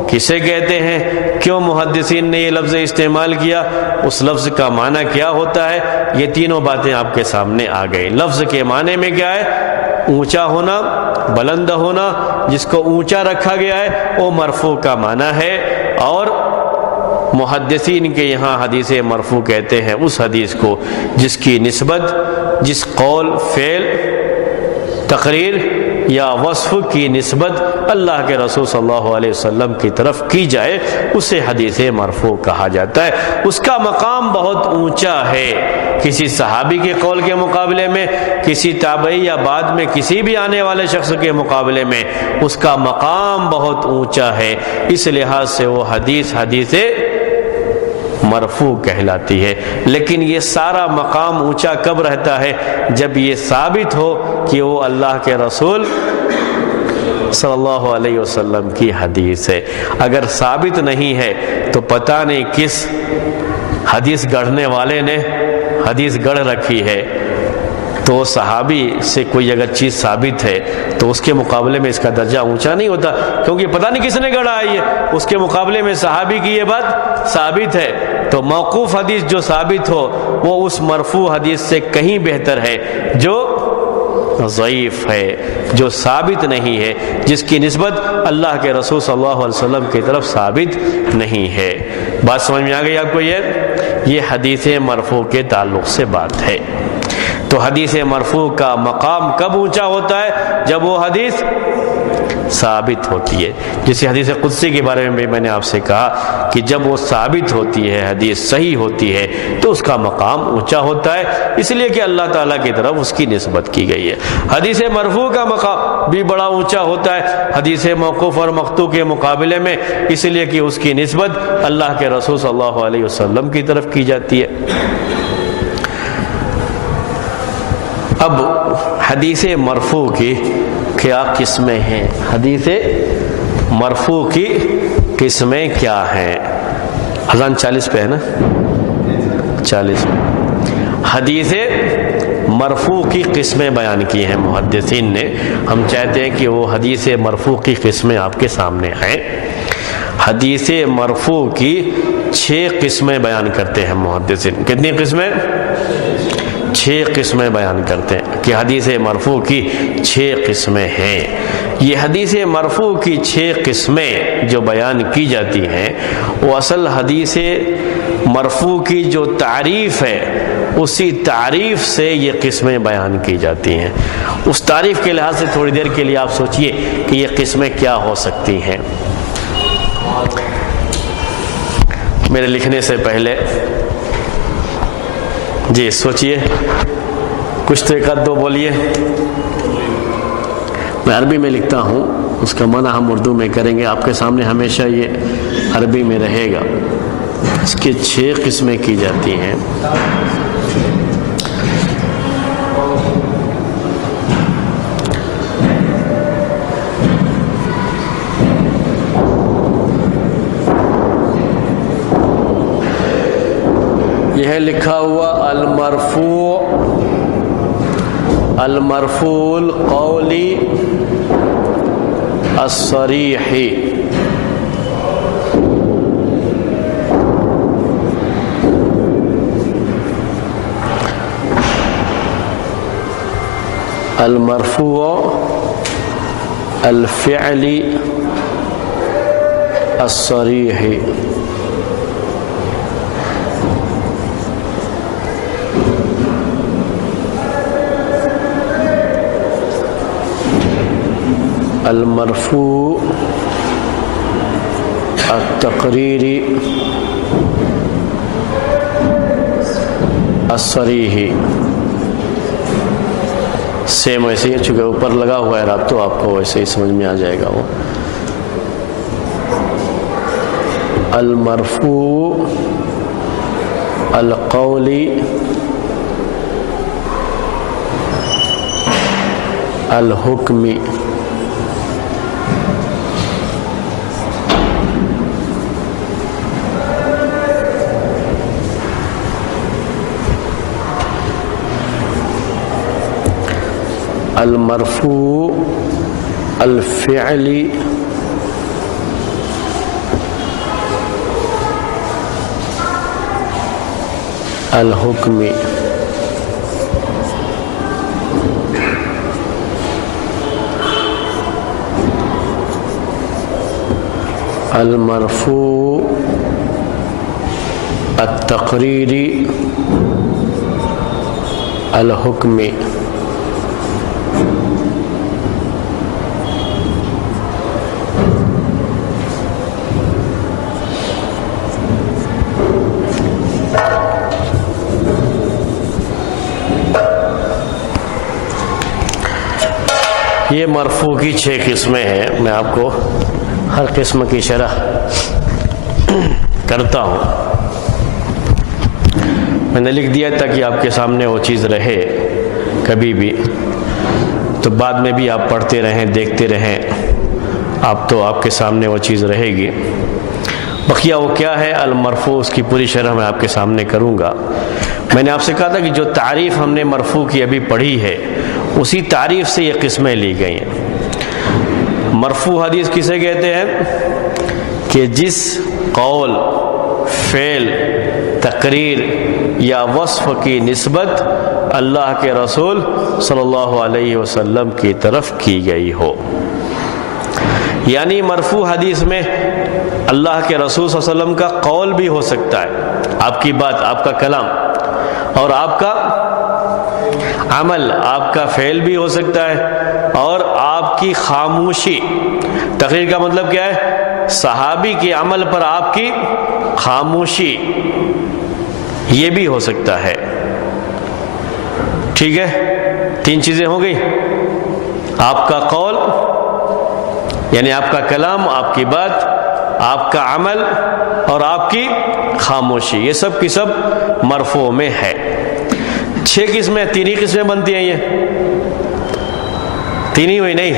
کسے کہتے ہیں، کیوں محدثین نے یہ لفظ استعمال کیا، اس لفظ کا معنی کیا ہوتا ہے، یہ تینوں باتیں آپ کے سامنے آ گئی۔ لفظ کے معنی میں کیا ہے؟ اونچا ہونا، بلند ہونا، جس کو اونچا رکھا گیا ہے وہ مرفوع کا معنی ہے، اور محدثین کے یہاں حدیث مرفوع کہتے ہیں اس حدیث کو جس کی نسبت جس قول، فعل، تقریر یا وصف کی نسبت اللہ کے رسول صلی اللہ علیہ وسلم کی طرف کی جائے اسے حدیث مرفوع کہا جاتا ہے۔ اس کا مقام بہت اونچا ہے، کسی صحابی کے قول کے مقابلے میں، کسی تابعی یا بعد میں کسی بھی آنے والے شخص کے مقابلے میں اس کا مقام بہت اونچا ہے، اس لحاظ سے وہ حدیث مرفوع کہلاتی ہے۔ لیکن یہ سارا مقام اونچا کب رہتا ہے؟ جب یہ ثابت ہو کہ وہ اللہ کے رسول صلی اللہ علیہ وسلم کی حدیث ہے۔ اگر ثابت نہیں ہے تو پتہ نہیں کس حدیث گڑھنے والے نے حدیث گڑھ رکھی ہے، تو صحابی سے کوئی اگر چیز ثابت ہے تو اس کے مقابلے میں اس کا درجہ اونچا نہیں ہوتا، کیونکہ پتہ نہیں کس نے گڑھا ہے، اس کے مقابلے میں صحابی کی یہ بات ثابت ہے۔ تو موقوف حدیث جو ثابت ہو وہ اس مرفوع حدیث سے کہیں بہتر ہے جو ضعیف ہے، جو ثابت نہیں ہے، جس کی نسبت اللہ کے رسول صلی اللہ علیہ وسلم کی طرف ثابت نہیں ہے۔ بات سمجھ میں آ گئی آپ کو؟ یہ حدیث مرفوع کے تعلق سے بات ہے۔ تو حدیث مرفوع کا مقام کب اونچا ہوتا ہے؟ جب وہ حدیث ثابت ہوتی ہے۔ جیسے حدیث قدسی کے بارے میں بھی میں نے آپ سے کہا کہ جب وہ ثابت ہوتی ہے، حدیث صحیح ہوتی ہے، تو اس کا مقام اونچا ہوتا ہے، اس لیے کہ اللہ تعالیٰ کی طرف اس کی نسبت کی گئی ہے۔ حدیث مرفوع کا مقام بھی بڑا اونچا ہوتا ہے حدیث موقوف اور مقطوع کے مقابلے میں، اس لیے کہ اس کی نسبت اللہ کے رسول صلی اللہ علیہ وسلم کی طرف کی جاتی ہے۔ اب حدیث مرفوع کی کیا قسمیں ہیں؟ حدیث مرفوع کی قسمیں کیا ہیں؟ اذان 40 پہ ہے نا؟ 40 حدیث مرفوع کی قسمیں بیان کی ہیں محدثین نے۔ ہم چاہتے ہیں کہ وہ حدیث مرفوع کی قسمیں آپ کے سامنے ہیں۔ حدیث مرفوع کی 6 قسمیں بیان کرتے ہیں محدثین۔ کتنی قسمیں؟ 6 قسمیں بیان کرتے ہیں کہ حدیث مرفوع کی 6 قسمیں ہیں۔ یہ حدیث مرفوع کی 6 قسمیں جو بیان کی جاتی ہیں وہ اصل حدیث مرفوع کی جو تعریف ہے اسی تعریف سے یہ قسمیں بیان کی جاتی ہیں۔ اس تعریف کے لحاظ سے تھوڑی دیر کے لیے آپ سوچئے کہ یہ قسمیں کیا ہو سکتی ہیں۔ میرے لکھنے سے پہلے جی سوچئے، کچھ تو ایک آدھ دو بولیے۔ میں عربی میں لکھتا ہوں، اس کا معنی ہم اردو میں کریں گے، آپ کے سامنے ہمیشہ یہ عربی میں رہے گا۔ اس کے 6 قسمیں کی جاتی ہیں۔ یہ ہے لکھا ہوا المرفوع القولی الصریح، المرفوع الفعلی الصریح، المرفوع التقریری الصریحی، سیم ویسے ہی، چونکہ اوپر لگا ہوا ہے رابط تو آپ کو ویسے ہی سمجھ میں آ جائے گا وہ. المرفوع القولی الحکمی. المرفوع الفعلی الحکمی. المرفوع التقریری الحکمی. یہ مرفوع کی 6 قسمیں ہیں. میں آپ کو ہر قسم کی شرح کرتا ہوں. میں نے لکھ دیا تاکہ آپ کے سامنے وہ چیز رہے کبھی بھی، تو بعد میں بھی آپ پڑھتے رہیں، دیکھتے رہیں، آپ کے سامنے وہ چیز رہے گی. بقیہ وہ کیا ہے المرفوع، اس کی پوری شرح میں آپ کے سامنے کروں گا. میں نے آپ سے کہا تھا کہ جو تعریف ہم نے مرفوع کی ابھی پڑھی ہے اسی تعریف سے یہ قسمیں لی گئی ہیں. مرفوع حدیث کسے کہتے ہیں؟ کہ جس قول، فعل، تقریر یا وصف کی نسبت اللہ کے رسول صلی اللہ علیہ وسلم کی طرف کی گئی ہو. یعنی مرفوع حدیث میں اللہ کے رسول صلی اللہ علیہ وسلم کا قول بھی ہو سکتا ہے، آپ کی بات، آپ کا کلام، اور آپ کا عمل، آپ کا فعل بھی ہو سکتا ہے، اور آپ کی خاموشی. تقریر کا مطلب کیا ہے؟ صحابی کے عمل پر آپ کی خاموشی، یہ بھی ہو سکتا ہے. ٹھیک ہے، 3 چیزیں ہو گئی. آپ کا قول یعنی آپ کا کلام، آپ کی بات، آپ کا عمل اور آپ کی خاموشی، یہ سب کی سب مرفوع میں ہے. 6 قسمیں، 3 ہی قسمیں بنتی ہیں. یہ 3 ہی ہوئی نہیں،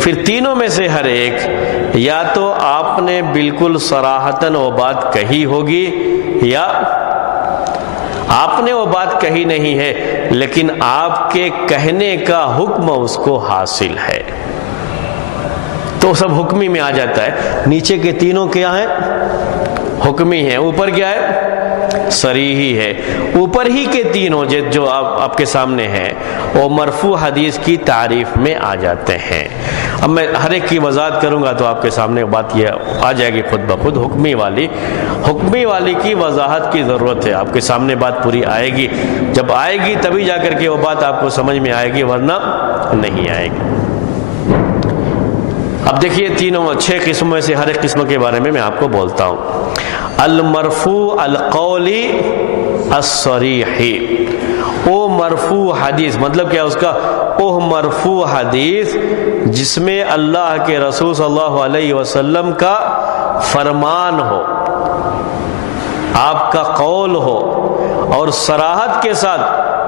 پھر تینوں میں سے ہر ایک یا تو آپ نے بالکل صراحتاً وہ بات کہی ہوگی، یا آپ نے وہ بات کہی نہیں ہے لیکن آپ کے کہنے کا حکم اس کو حاصل ہے، تو سب حکمی میں آ جاتا ہے. نیچے کے تینوں کیا ہیں؟ حکمی ہیں. اوپر کیا ہے؟ صریحی ہے. اوپر ہی کے تینوں جو آپ کے سامنے ہیں وہ مرفوع حدیث کی تعریف میں آ جاتے ہیں. اب میں ہر ایک کی وضاحت کروں گا تو آپ کے سامنے بات یہ آ جائے گی خود بخود. حکمی والی کی وضاحت کی ضرورت ہے. آپ کے سامنے بات پوری آئے گی، جب آئے گی تبھی جا کر کے وہ بات آپ کو سمجھ میں آئے گی، ورنہ نہیں آئے گی. اب دیکھیے 6 قسموں میں سے ہر ایک قسم کے بارے میں آپ کو بولتا ہوں. المرفوع القولی الصریحی، او مرفوع حدیث مطلب کیا اس کا؟ او مرفوع حدیث جس میں اللہ کے رسول صلی اللہ علیہ وسلم کا فرمان ہو، آپ کا قول ہو، اور صراحت کے ساتھ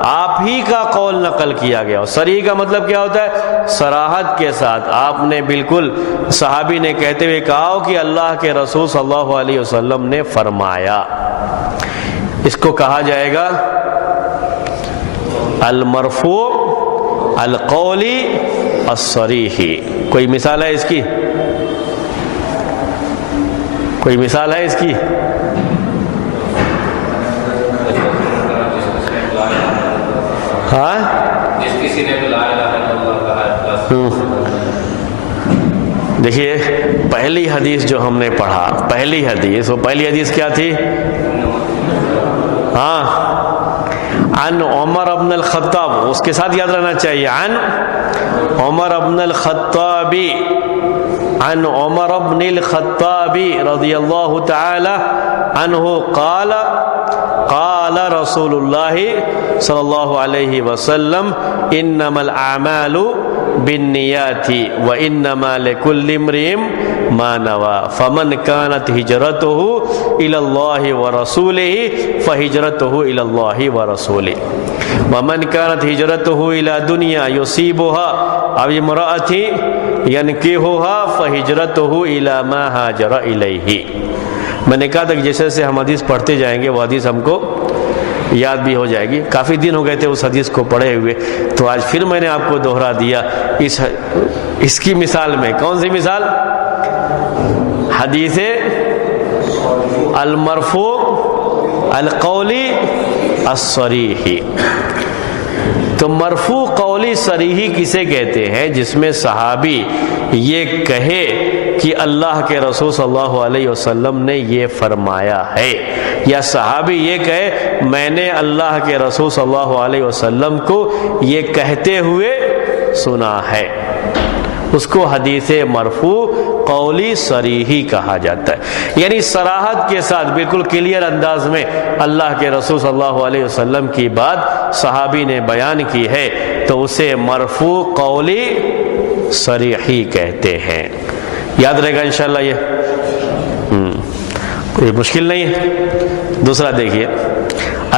آپ ہی کا قول نقل کیا گیا ہو. صریح کا مطلب کیا ہوتا ہے؟ صراحت کے ساتھ آپ نے بالکل صحابی نے کہتے ہوئے کہا ہو کہ اللہ کے رسول صلی اللہ علیہ وسلم نے فرمایا. اس کو کہا جائے گا المرفوع القولی الصریحی. کوئی مثال ہے اس کی؟ کوئی مثال ہے اس کی؟ ہاں، جس کسی نے لا الہ الا اللہ کہا. دیکھیے پہلی حدیث جو ہم نے پڑھا، پہلی حدیث کیا تھی؟ ہاں، عن عمر بن الخطاب، اس کے ساتھ یاد رہنا چاہیے، عن عمر بن الخطاب، عن عمر بن الخطاب رضی اللہ تعالی عنہ قال قال رسول اللہ صلی اللہ علیہ وسلم انما الاعمال بالنیات وانما لكل امرئ ما نوى فمن كانت هجرته الى الله ورسوله فهجرته الى الله ورسوله ومن كانت هجرته الى دنيا يصيبها او امرأة ينكحها فهجرته الى ما هاجر اليه۔ میں نے کہا تھا کہ جیسے جیسے ہم حدیث پڑھتے جائیں گے وہ حدیث ہم کو یاد بھی ہو جائے گی۔ کافی دن ہو گئے تھے اس حدیث کو پڑھے ہوئے، تو آج پھر میں نے آپ کو دوہرا دیا اس کی مثال میں۔ کون سی مثال؟ حدیث المرفوع القولی الصریحی۔ تو مرفوع قولی صریحی کسے کہتے ہیں؟ جس میں صحابی یہ کہے کہ اللہ کے رسول صلی اللہ علیہ وسلم نے یہ فرمایا ہے، یا صحابی یہ کہے میں نے اللہ کے رسول صلی اللہ علیہ وسلم کو یہ کہتے ہوئے سنا ہے، اس کو حدیث مرفوع قولی صریحی کہا جاتا ہے۔ یعنی صراحت کے ساتھ بالکل کلیئر انداز میں اللہ کے رسول صلی اللہ علیہ وسلم کی بات صحابی نے بیان کی ہے تو اسے مرفوع قولی صریحی کہتے ہیں۔ یاد رہے گا انشاءاللہ یہ، کوئی مشکل نہیں ہے۔ دوسرا دیکھیے،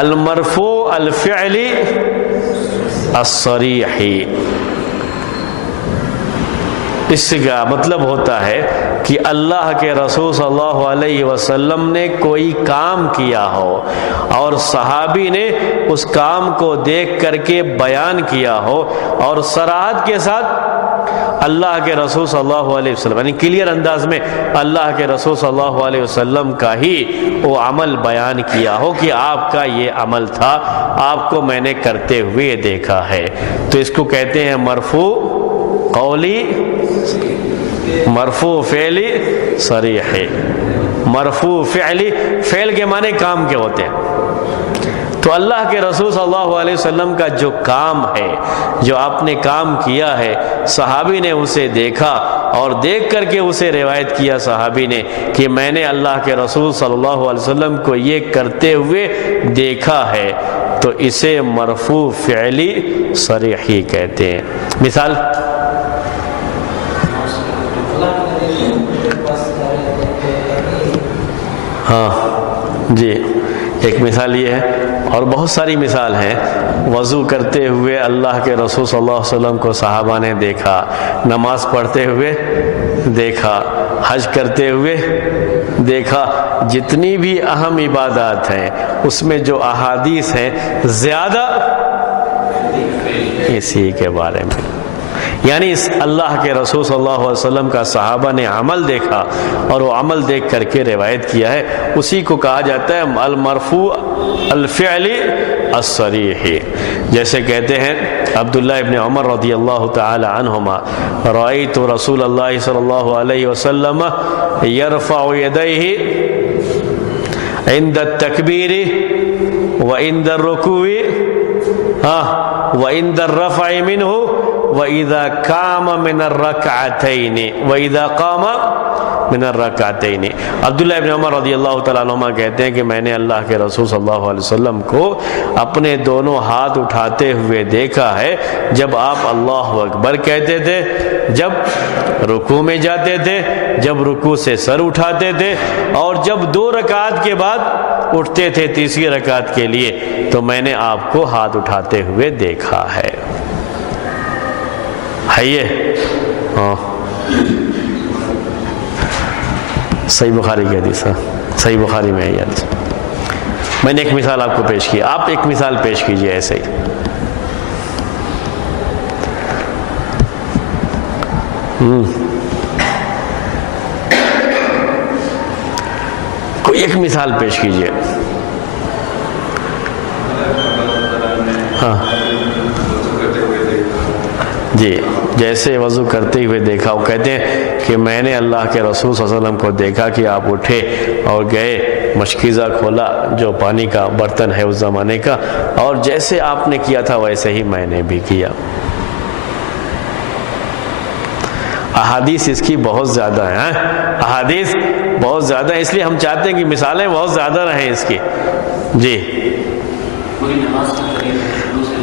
المرفوع الفعلی الصریحی، اس کا مطلب ہوتا ہے کہ اللہ کے رسول صلی اللہ علیہ وسلم نے کوئی کام کیا ہو اور صحابی نے اس کام کو دیکھ کر کے بیان کیا ہو اور صراحت کے ساتھ اللہ کے رسول صلی اللہ علیہ وسلم، یعنی کلیئر انداز میں اللہ کے رسول صلی اللہ علیہ وسلم کا ہی وہ عمل بیان کیا ہو کہ آپ کا یہ عمل تھا، آپ کو میں نے کرتے ہوئے دیکھا ہے، تو اس کو کہتے ہیں مرفوع قولی، مرفوع فعلی صریح۔ مرفوع فعلی، فعل کے معنی کام کے ہوتے ہیں، تو اللہ کے رسول صلی اللہ علیہ وسلم کا جو کام ہے، جو آپ نے کام کیا ہے، صحابی نے اسے دیکھا اور دیکھ کر کے اسے روایت کیا صحابی نے کہ میں نے اللہ کے رسول صلی اللہ علیہ وسلم کو یہ کرتے ہوئے دیکھا ہے، تو اسے مرفوع فعلی صریحی کہتے ہیں۔ مثال، ہاں جی، ایک مثال یہ ہے، اور بہت ساری مثال ہیں۔ وضو کرتے ہوئے اللہ کے رسول صلی اللہ علیہ وسلم کو صحابہ نے دیکھا، نماز پڑھتے ہوئے دیکھا، حج کرتے ہوئے دیکھا۔ جتنی بھی اہم عبادات ہیں اس میں جو احادیث ہیں زیادہ اسی کے بارے میں، یعنی اس اللہ کے رسول صلی اللہ علیہ وسلم کا صحابہ نے عمل دیکھا اور وہ عمل دیکھ کر کے روایت کیا ہے، اسی کو کہا جاتا ہے المرفوع الفعلی الصریحی۔ جیسے کہتے ہیں عبداللہ ابن عمر رضی اللہ تعالی عنہما، رأیت رسول اللہ صلی اللہ علیہ وسلم یرفع یدیہ عند التکبیر وعند الرکوع وعند الرفع منہ وَإِذَا قَامَ مِنَ الرَّكْعَتَيْنِ وَإِذَا قَامَ مِنَ الرَّكْعَتَيْنِ۔ عبداللہ ابن عمر رضی اللہ تعالیٰ عنہما کہتے ہیں کہ میں نے اللہ کے رسول صلی اللہ علیہ وسلم کو اپنے دونوں ہاتھ اٹھاتے ہوئے دیکھا ہے جب آپ اللہ اکبر کہتے تھے، جب رکوع میں جاتے تھے، جب رکوع سے سر اٹھاتے تھے، اور جب 2 رکعات کے بعد اٹھتے تھے تیسری رکعت کے لیے، تو میں نے آپ کو ہاتھ اٹھاتے ہوئے دیکھا ہے۔ صحیح بخاری کی حدیث، صحیح بخاری میں ہے یہ حدیث۔ میں نے ایک مثال آپ کو پیش کی، آپ ایک مثال پیش کیجئے ایسے ہی۔ کوئی ایک مثال پیش کیجئے۔ ہاں جی، جیسے وضو کرتے ہوئے دیکھا، وہ کہتے ہیں کہ میں نے اللہ کے رسول صلی اللہ علیہ وسلم کو دیکھا کہ آپ اٹھے اور گئے مشکیزہ کھولا جو پانی کا برتن ہے اس زمانے کا، اور جیسے آپ نے کیا تھا ویسے ہی میں نے بھی کیا۔ احادیث اس کی بہت زیادہ ہیں، احادیث بہت زیادہ ہیں، اس لیے ہم چاہتے ہیں کہ مثالیں بہت زیادہ رہیں اس کی۔ جی،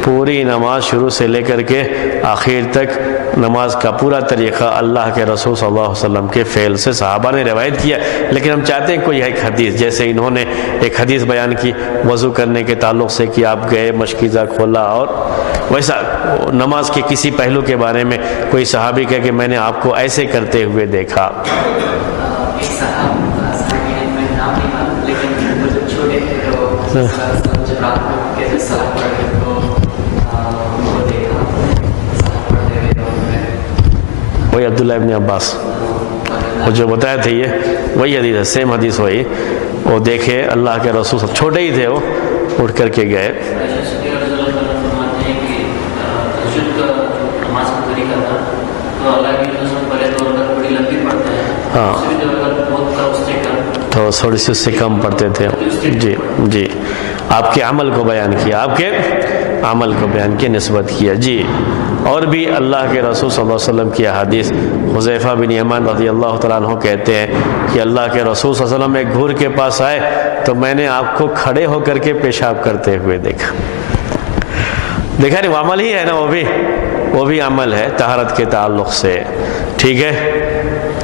پوری نماز شروع سے لے کر کے آخر تک نماز کا پورا طریقہ اللہ کے رسول صلی اللہ علیہ وسلم کے فعل سے صحابہ نے روایت کیا، لیکن ہم چاہتے ہیں کوئی ایک حدیث، جیسے انہوں نے ایک حدیث بیان کی وضو کرنے کے تعلق سے کہ آپ گئے مشکیزہ کھولا، اور ویسا نماز کے کسی پہلو کے بارے میں کوئی صحابی کہے کہ میں نے آپ کو ایسے کرتے ہوئے دیکھا۔ وہی عبداللہ ابن عباس وہ جو بتایا تھے، یہ وہی حدیث ہے، سیم حدیث وہی، وہ دیکھے اللہ کے رسول سب چھوٹے ہی تھے، وہ اٹھ کر کے گئے۔ ہاں، تو تھوڑی سی اس سے کم پڑھتے تھے۔ جی جی، آپ کے عمل کو بیان کیا، آپ کے عمل کو بیان کیا، نسبت کیا۔ جی، اور بھی اللہ کے رسول صلی اللہ علیہ وسلم کی حدیث، حذیفہ بن یمان رضی اللہ تعالیٰ عنہ کہتے ہیں کہ اللہ کے رسول صلی اللہ علیہ وسلم ایک گھور کے پاس آئے تو میں نے آپ کو کھڑے ہو کر کے پیشاب کرتے ہوئے دیکھا۔ دیکھا نہیں، وہ عمل ہی ہے نا، وہ بھی عمل ہے طہارت کے تعلق سے، ٹھیک ہے۔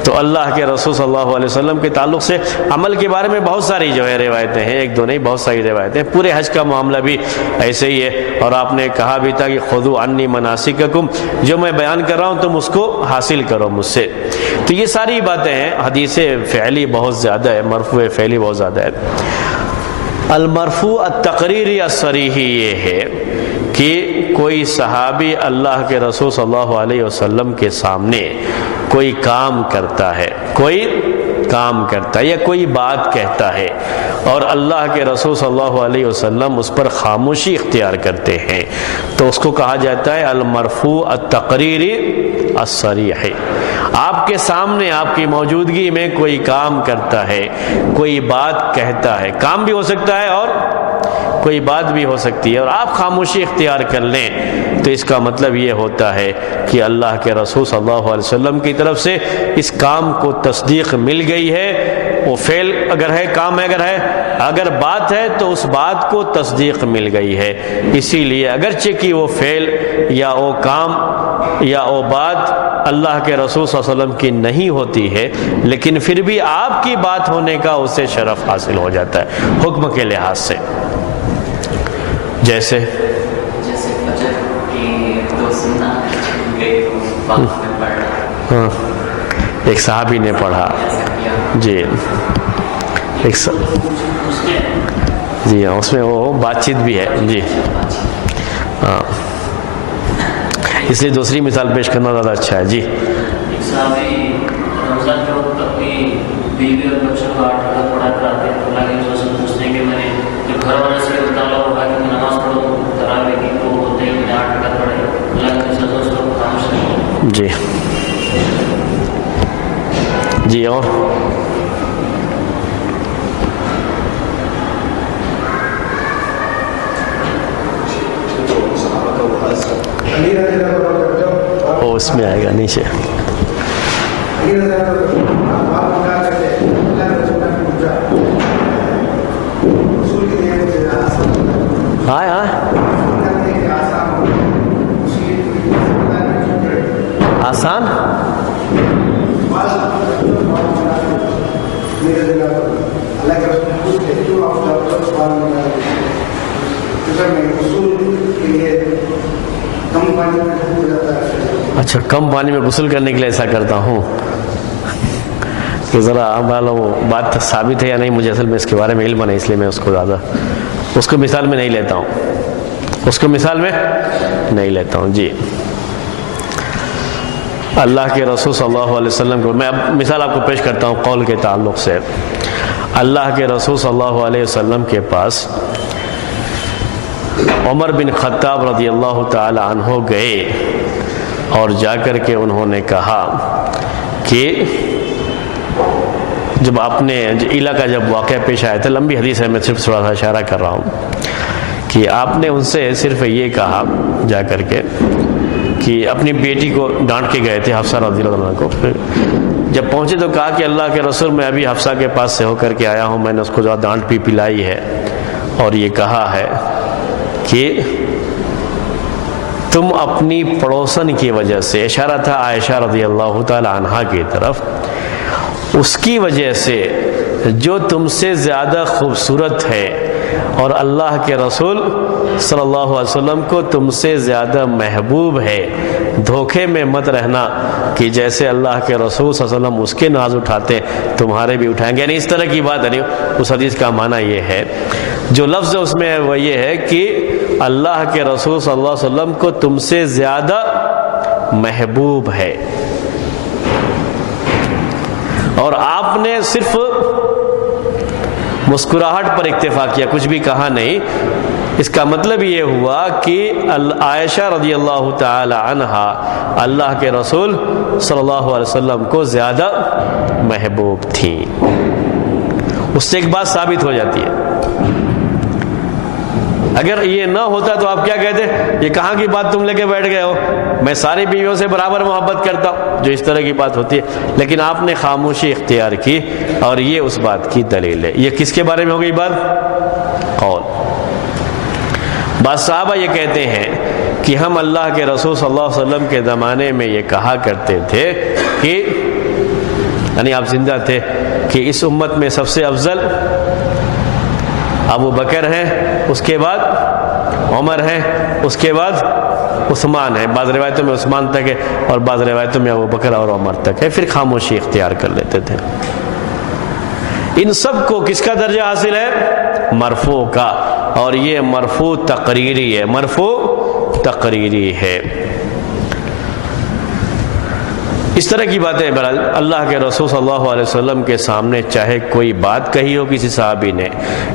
تو اللہ کے رسول صلی اللہ علیہ وسلم کے تعلق سے عمل کے بارے میں بہت ساری جو ہے روایتیں ہیں، ایک دو نہیں، بہت ساری روایتیں۔ پورے حج کا معاملہ بھی ایسے ہی ہے، اور آپ نے کہا بھی تھا کہ خذوا عنی مناسککم، جو میں بیان کر رہا ہوں تم اس کو حاصل کرو مجھ سے۔ تو یہ ساری باتیں ہیں، حدیث فعلی بہت زیادہ ہے، مرفوع فعلی بہت زیادہ ہے۔ المرفوع التقریری الصریحی یہ ہے کہ کوئی صحابی اللہ کے رسول صلی اللہ علیہ وسلم کے سامنے کوئی کام کرتا ہے، کوئی کام کرتا ہے یا کوئی بات کہتا ہے، اور اللہ کے رسول صلی اللہ علیہ وسلم اس پر خاموشی اختیار کرتے ہیں، تو اس کو کہا جاتا ہے المرفوع التقریری الصریح۔ آپ کے سامنے آپ کی موجودگی میں کوئی کام کرتا ہے، کوئی بات کہتا ہے، کام بھی ہو سکتا ہے اور کوئی بات بھی ہو سکتی ہے، اور آپ خاموشی اختیار کر لیں، تو اس کا مطلب یہ ہوتا ہے کہ اللہ کے رسول صلی اللہ علیہ وسلم کی طرف سے اس کام کو تصدیق مل گئی ہے۔ وہ فعل اگر ہے، کام اگر ہے، اگر بات ہے تو اس بات کو تصدیق مل گئی ہے۔ اسی لیے اگرچہ کہ وہ فعل یا وہ کام یا وہ بات اللہ کے رسول صلی اللہ علیہ وسلم کی نہیں ہوتی ہے، لیکن پھر بھی آپ کی بات ہونے کا اسے شرف حاصل ہو جاتا ہے حکم کے لحاظ سے۔ جیسے ہاں، ایک صحابی نے پڑھا، جی ایک جی ہاں، اس میں وہ بات چیت بھی ہے، جی ہاں، اس لیے دوسری مثال پیش کرنا زیادہ اچھا ہے۔ جی، جی جی، اور وہ اس میں آئے گا نیچے۔ ہاں ہاں، آسان اچھا، کم پانی میں غسل کرنے کے لیے ایسا کرتا ہوں کہ ذرا وہ بات ثابت ہے یا نہیں، مجھے اصل میں اس کے بارے میں علم نہیں، اس لیے میں اس کو زیادہ اس کو مثال میں نہیں لیتا ہوں، اس کو مثال میں نہیں لیتا ہوں۔ جی، اللہ کے رسول صلی اللہ علیہ وسلم کو میں اب مثال آپ کو پیش کرتا ہوں قول کے تعلق سے۔ اللہ کے رسول صلی اللہ علیہ وسلم کے پاس عمر بن خطاب رضی اللہ تعالی عنہ گئے، اور جا کر کے انہوں نے کہا کہ جب آپ نے علا کا جب واقعہ پیش آیا تھا، لمبی حدیث ہے، میں صرف تھوڑا سا اشارہ کر رہا ہوں کہ آپ نے ان سے صرف یہ کہا جا کر کے کہ اپنی بیٹی کو ڈانٹ کے گئے تھے، حفصہ رضی اللہ عنہ کو. پھر جب پہنچے تو کہا کہ اللہ کے رسول، میں ابھی حفصہ کے پاس سے ہو کر کے آیا ہوں، میں نے اس کو ڈانٹ بھی پلائی ہے اور یہ کہا ہے کہ تم اپنی پڑوسن کی وجہ سے، اشارہ تھا عائشہ رضی اللہ تعالی عنہا کی طرف، اس کی وجہ سے جو تم سے زیادہ خوبصورت ہے اور اللہ کے رسول صلی اللہ علیہ وسلم کو تم سے زیادہ محبوب ہے، دھوکے میں مت رہنا کہ جیسے اللہ کے رسول صلی اللہ علیہ وسلم اس کے ناز اٹھاتے تمہارے بھی اٹھائیں گے. یعنی اس طرح کی بات نہیں. اس حدیث کا معنی یہ ہے، جو لفظ اس میں وہ یہ ہے کہ اللہ کے رسول صلی اللہ علیہ وسلم کو تم سے زیادہ محبوب ہے، اور آپ نے صرف مسکراہٹ پر اکتفا کیا، کچھ بھی کہا نہیں. اس کا مطلب یہ ہوا کہ عائشہ رضی اللہ تعالی عنہا اللہ کے رسول صلی اللہ علیہ وسلم کو زیادہ محبوب تھیں. اس سے ایک بات ثابت ہو جاتی ہے. اگر یہ نہ ہوتا تو آپ کیا کہتے، یہ کہاں کی بات تم لے کے بیٹھ گئے ہو، میں ساری بیویوں سے برابر محبت کرتا ہوں، جو اس طرح کی بات ہوتی ہے. لیکن آپ نے خاموشی اختیار کی، اور یہ اس بات کی دلیل ہے. یہ کس کے بارے میں ہو گئی بات؟ قول. بعض صحابہ یہ کہتے ہیں کہ ہم اللہ کے رسول صلی اللہ علیہ وسلم کے زمانے میں یہ کہا کرتے تھے کہ، یعنی آپ زندہ تھے، کہ اس امت میں سب سے افضل ابو بکر ہے، اس کے بعد عمر ہے، اس کے بعد عثمان ہے. بعض روایتوں میں عثمان تک ہے اور بعض روایتوں میں ابو بکر اور عمر تک ہے. پھر خاموشی اختیار کر لیتے تھے. ان سب کو کس کا درجہ حاصل ہے؟ مرفوع کا. اور یہ مرفوع تقریری ہے، مرفوع تقریری ہے. اس طرح کی باتیں بہرحال اللہ کے رسول صلی اللہ علیہ وسلم کے سامنے چاہے کوئی بات کہی ہو کسی صحابی نے،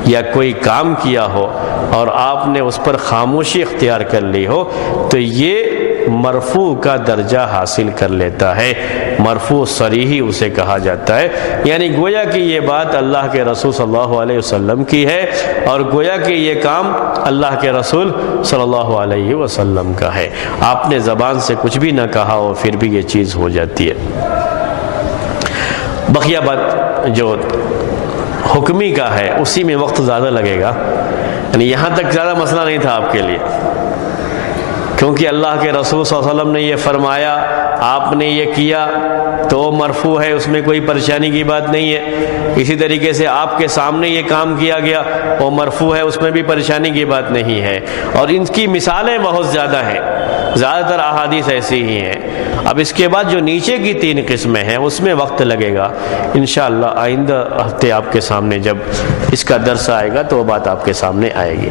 یا کوئی کام کیا ہو اور آپ نے اس پر خاموشی اختیار کر لی ہو، تو یہ مرفوع کا درجہ حاصل کر لیتا ہے. مرفوع صریحی اسے کہا جاتا ہے. یعنی گویا کہ یہ بات اللہ کے رسول صلی اللہ علیہ وسلم کی ہے، اور گویا کہ یہ کام اللہ کے رسول صلی اللہ علیہ وسلم کا ہے. آپ نے زبان سے کچھ بھی نہ کہا ہو، پھر بھی یہ چیز ہو جاتی ہے. بقیہ بات جو حکمی کا ہے، اسی میں وقت زیادہ لگے گا. یعنی یہاں تک زیادہ مسئلہ نہیں تھا آپ کے لیے، کیونکہ اللہ کے رسول صلی اللہ علیہ وسلم نے یہ فرمایا، آپ نے یہ کیا، تو مرفوع ہے، اس میں کوئی پریشانی کی بات نہیں ہے. اسی طریقے سے آپ کے سامنے یہ کام کیا گیا، وہ مرفوع ہے، اس میں بھی پریشانی کی بات نہیں ہے. اور ان کی مثالیں بہت زیادہ ہیں، زیادہ تر احادیث ایسی ہی ہیں. اب اس کے بعد جو نیچے کی 3 قسمیں ہیں، اس میں وقت لگے گا. انشاءاللہ آئندہ ہفتے آپ کے سامنے جب اس کا درس آئے گا تو وہ بات آپ کے سامنے آئے گی.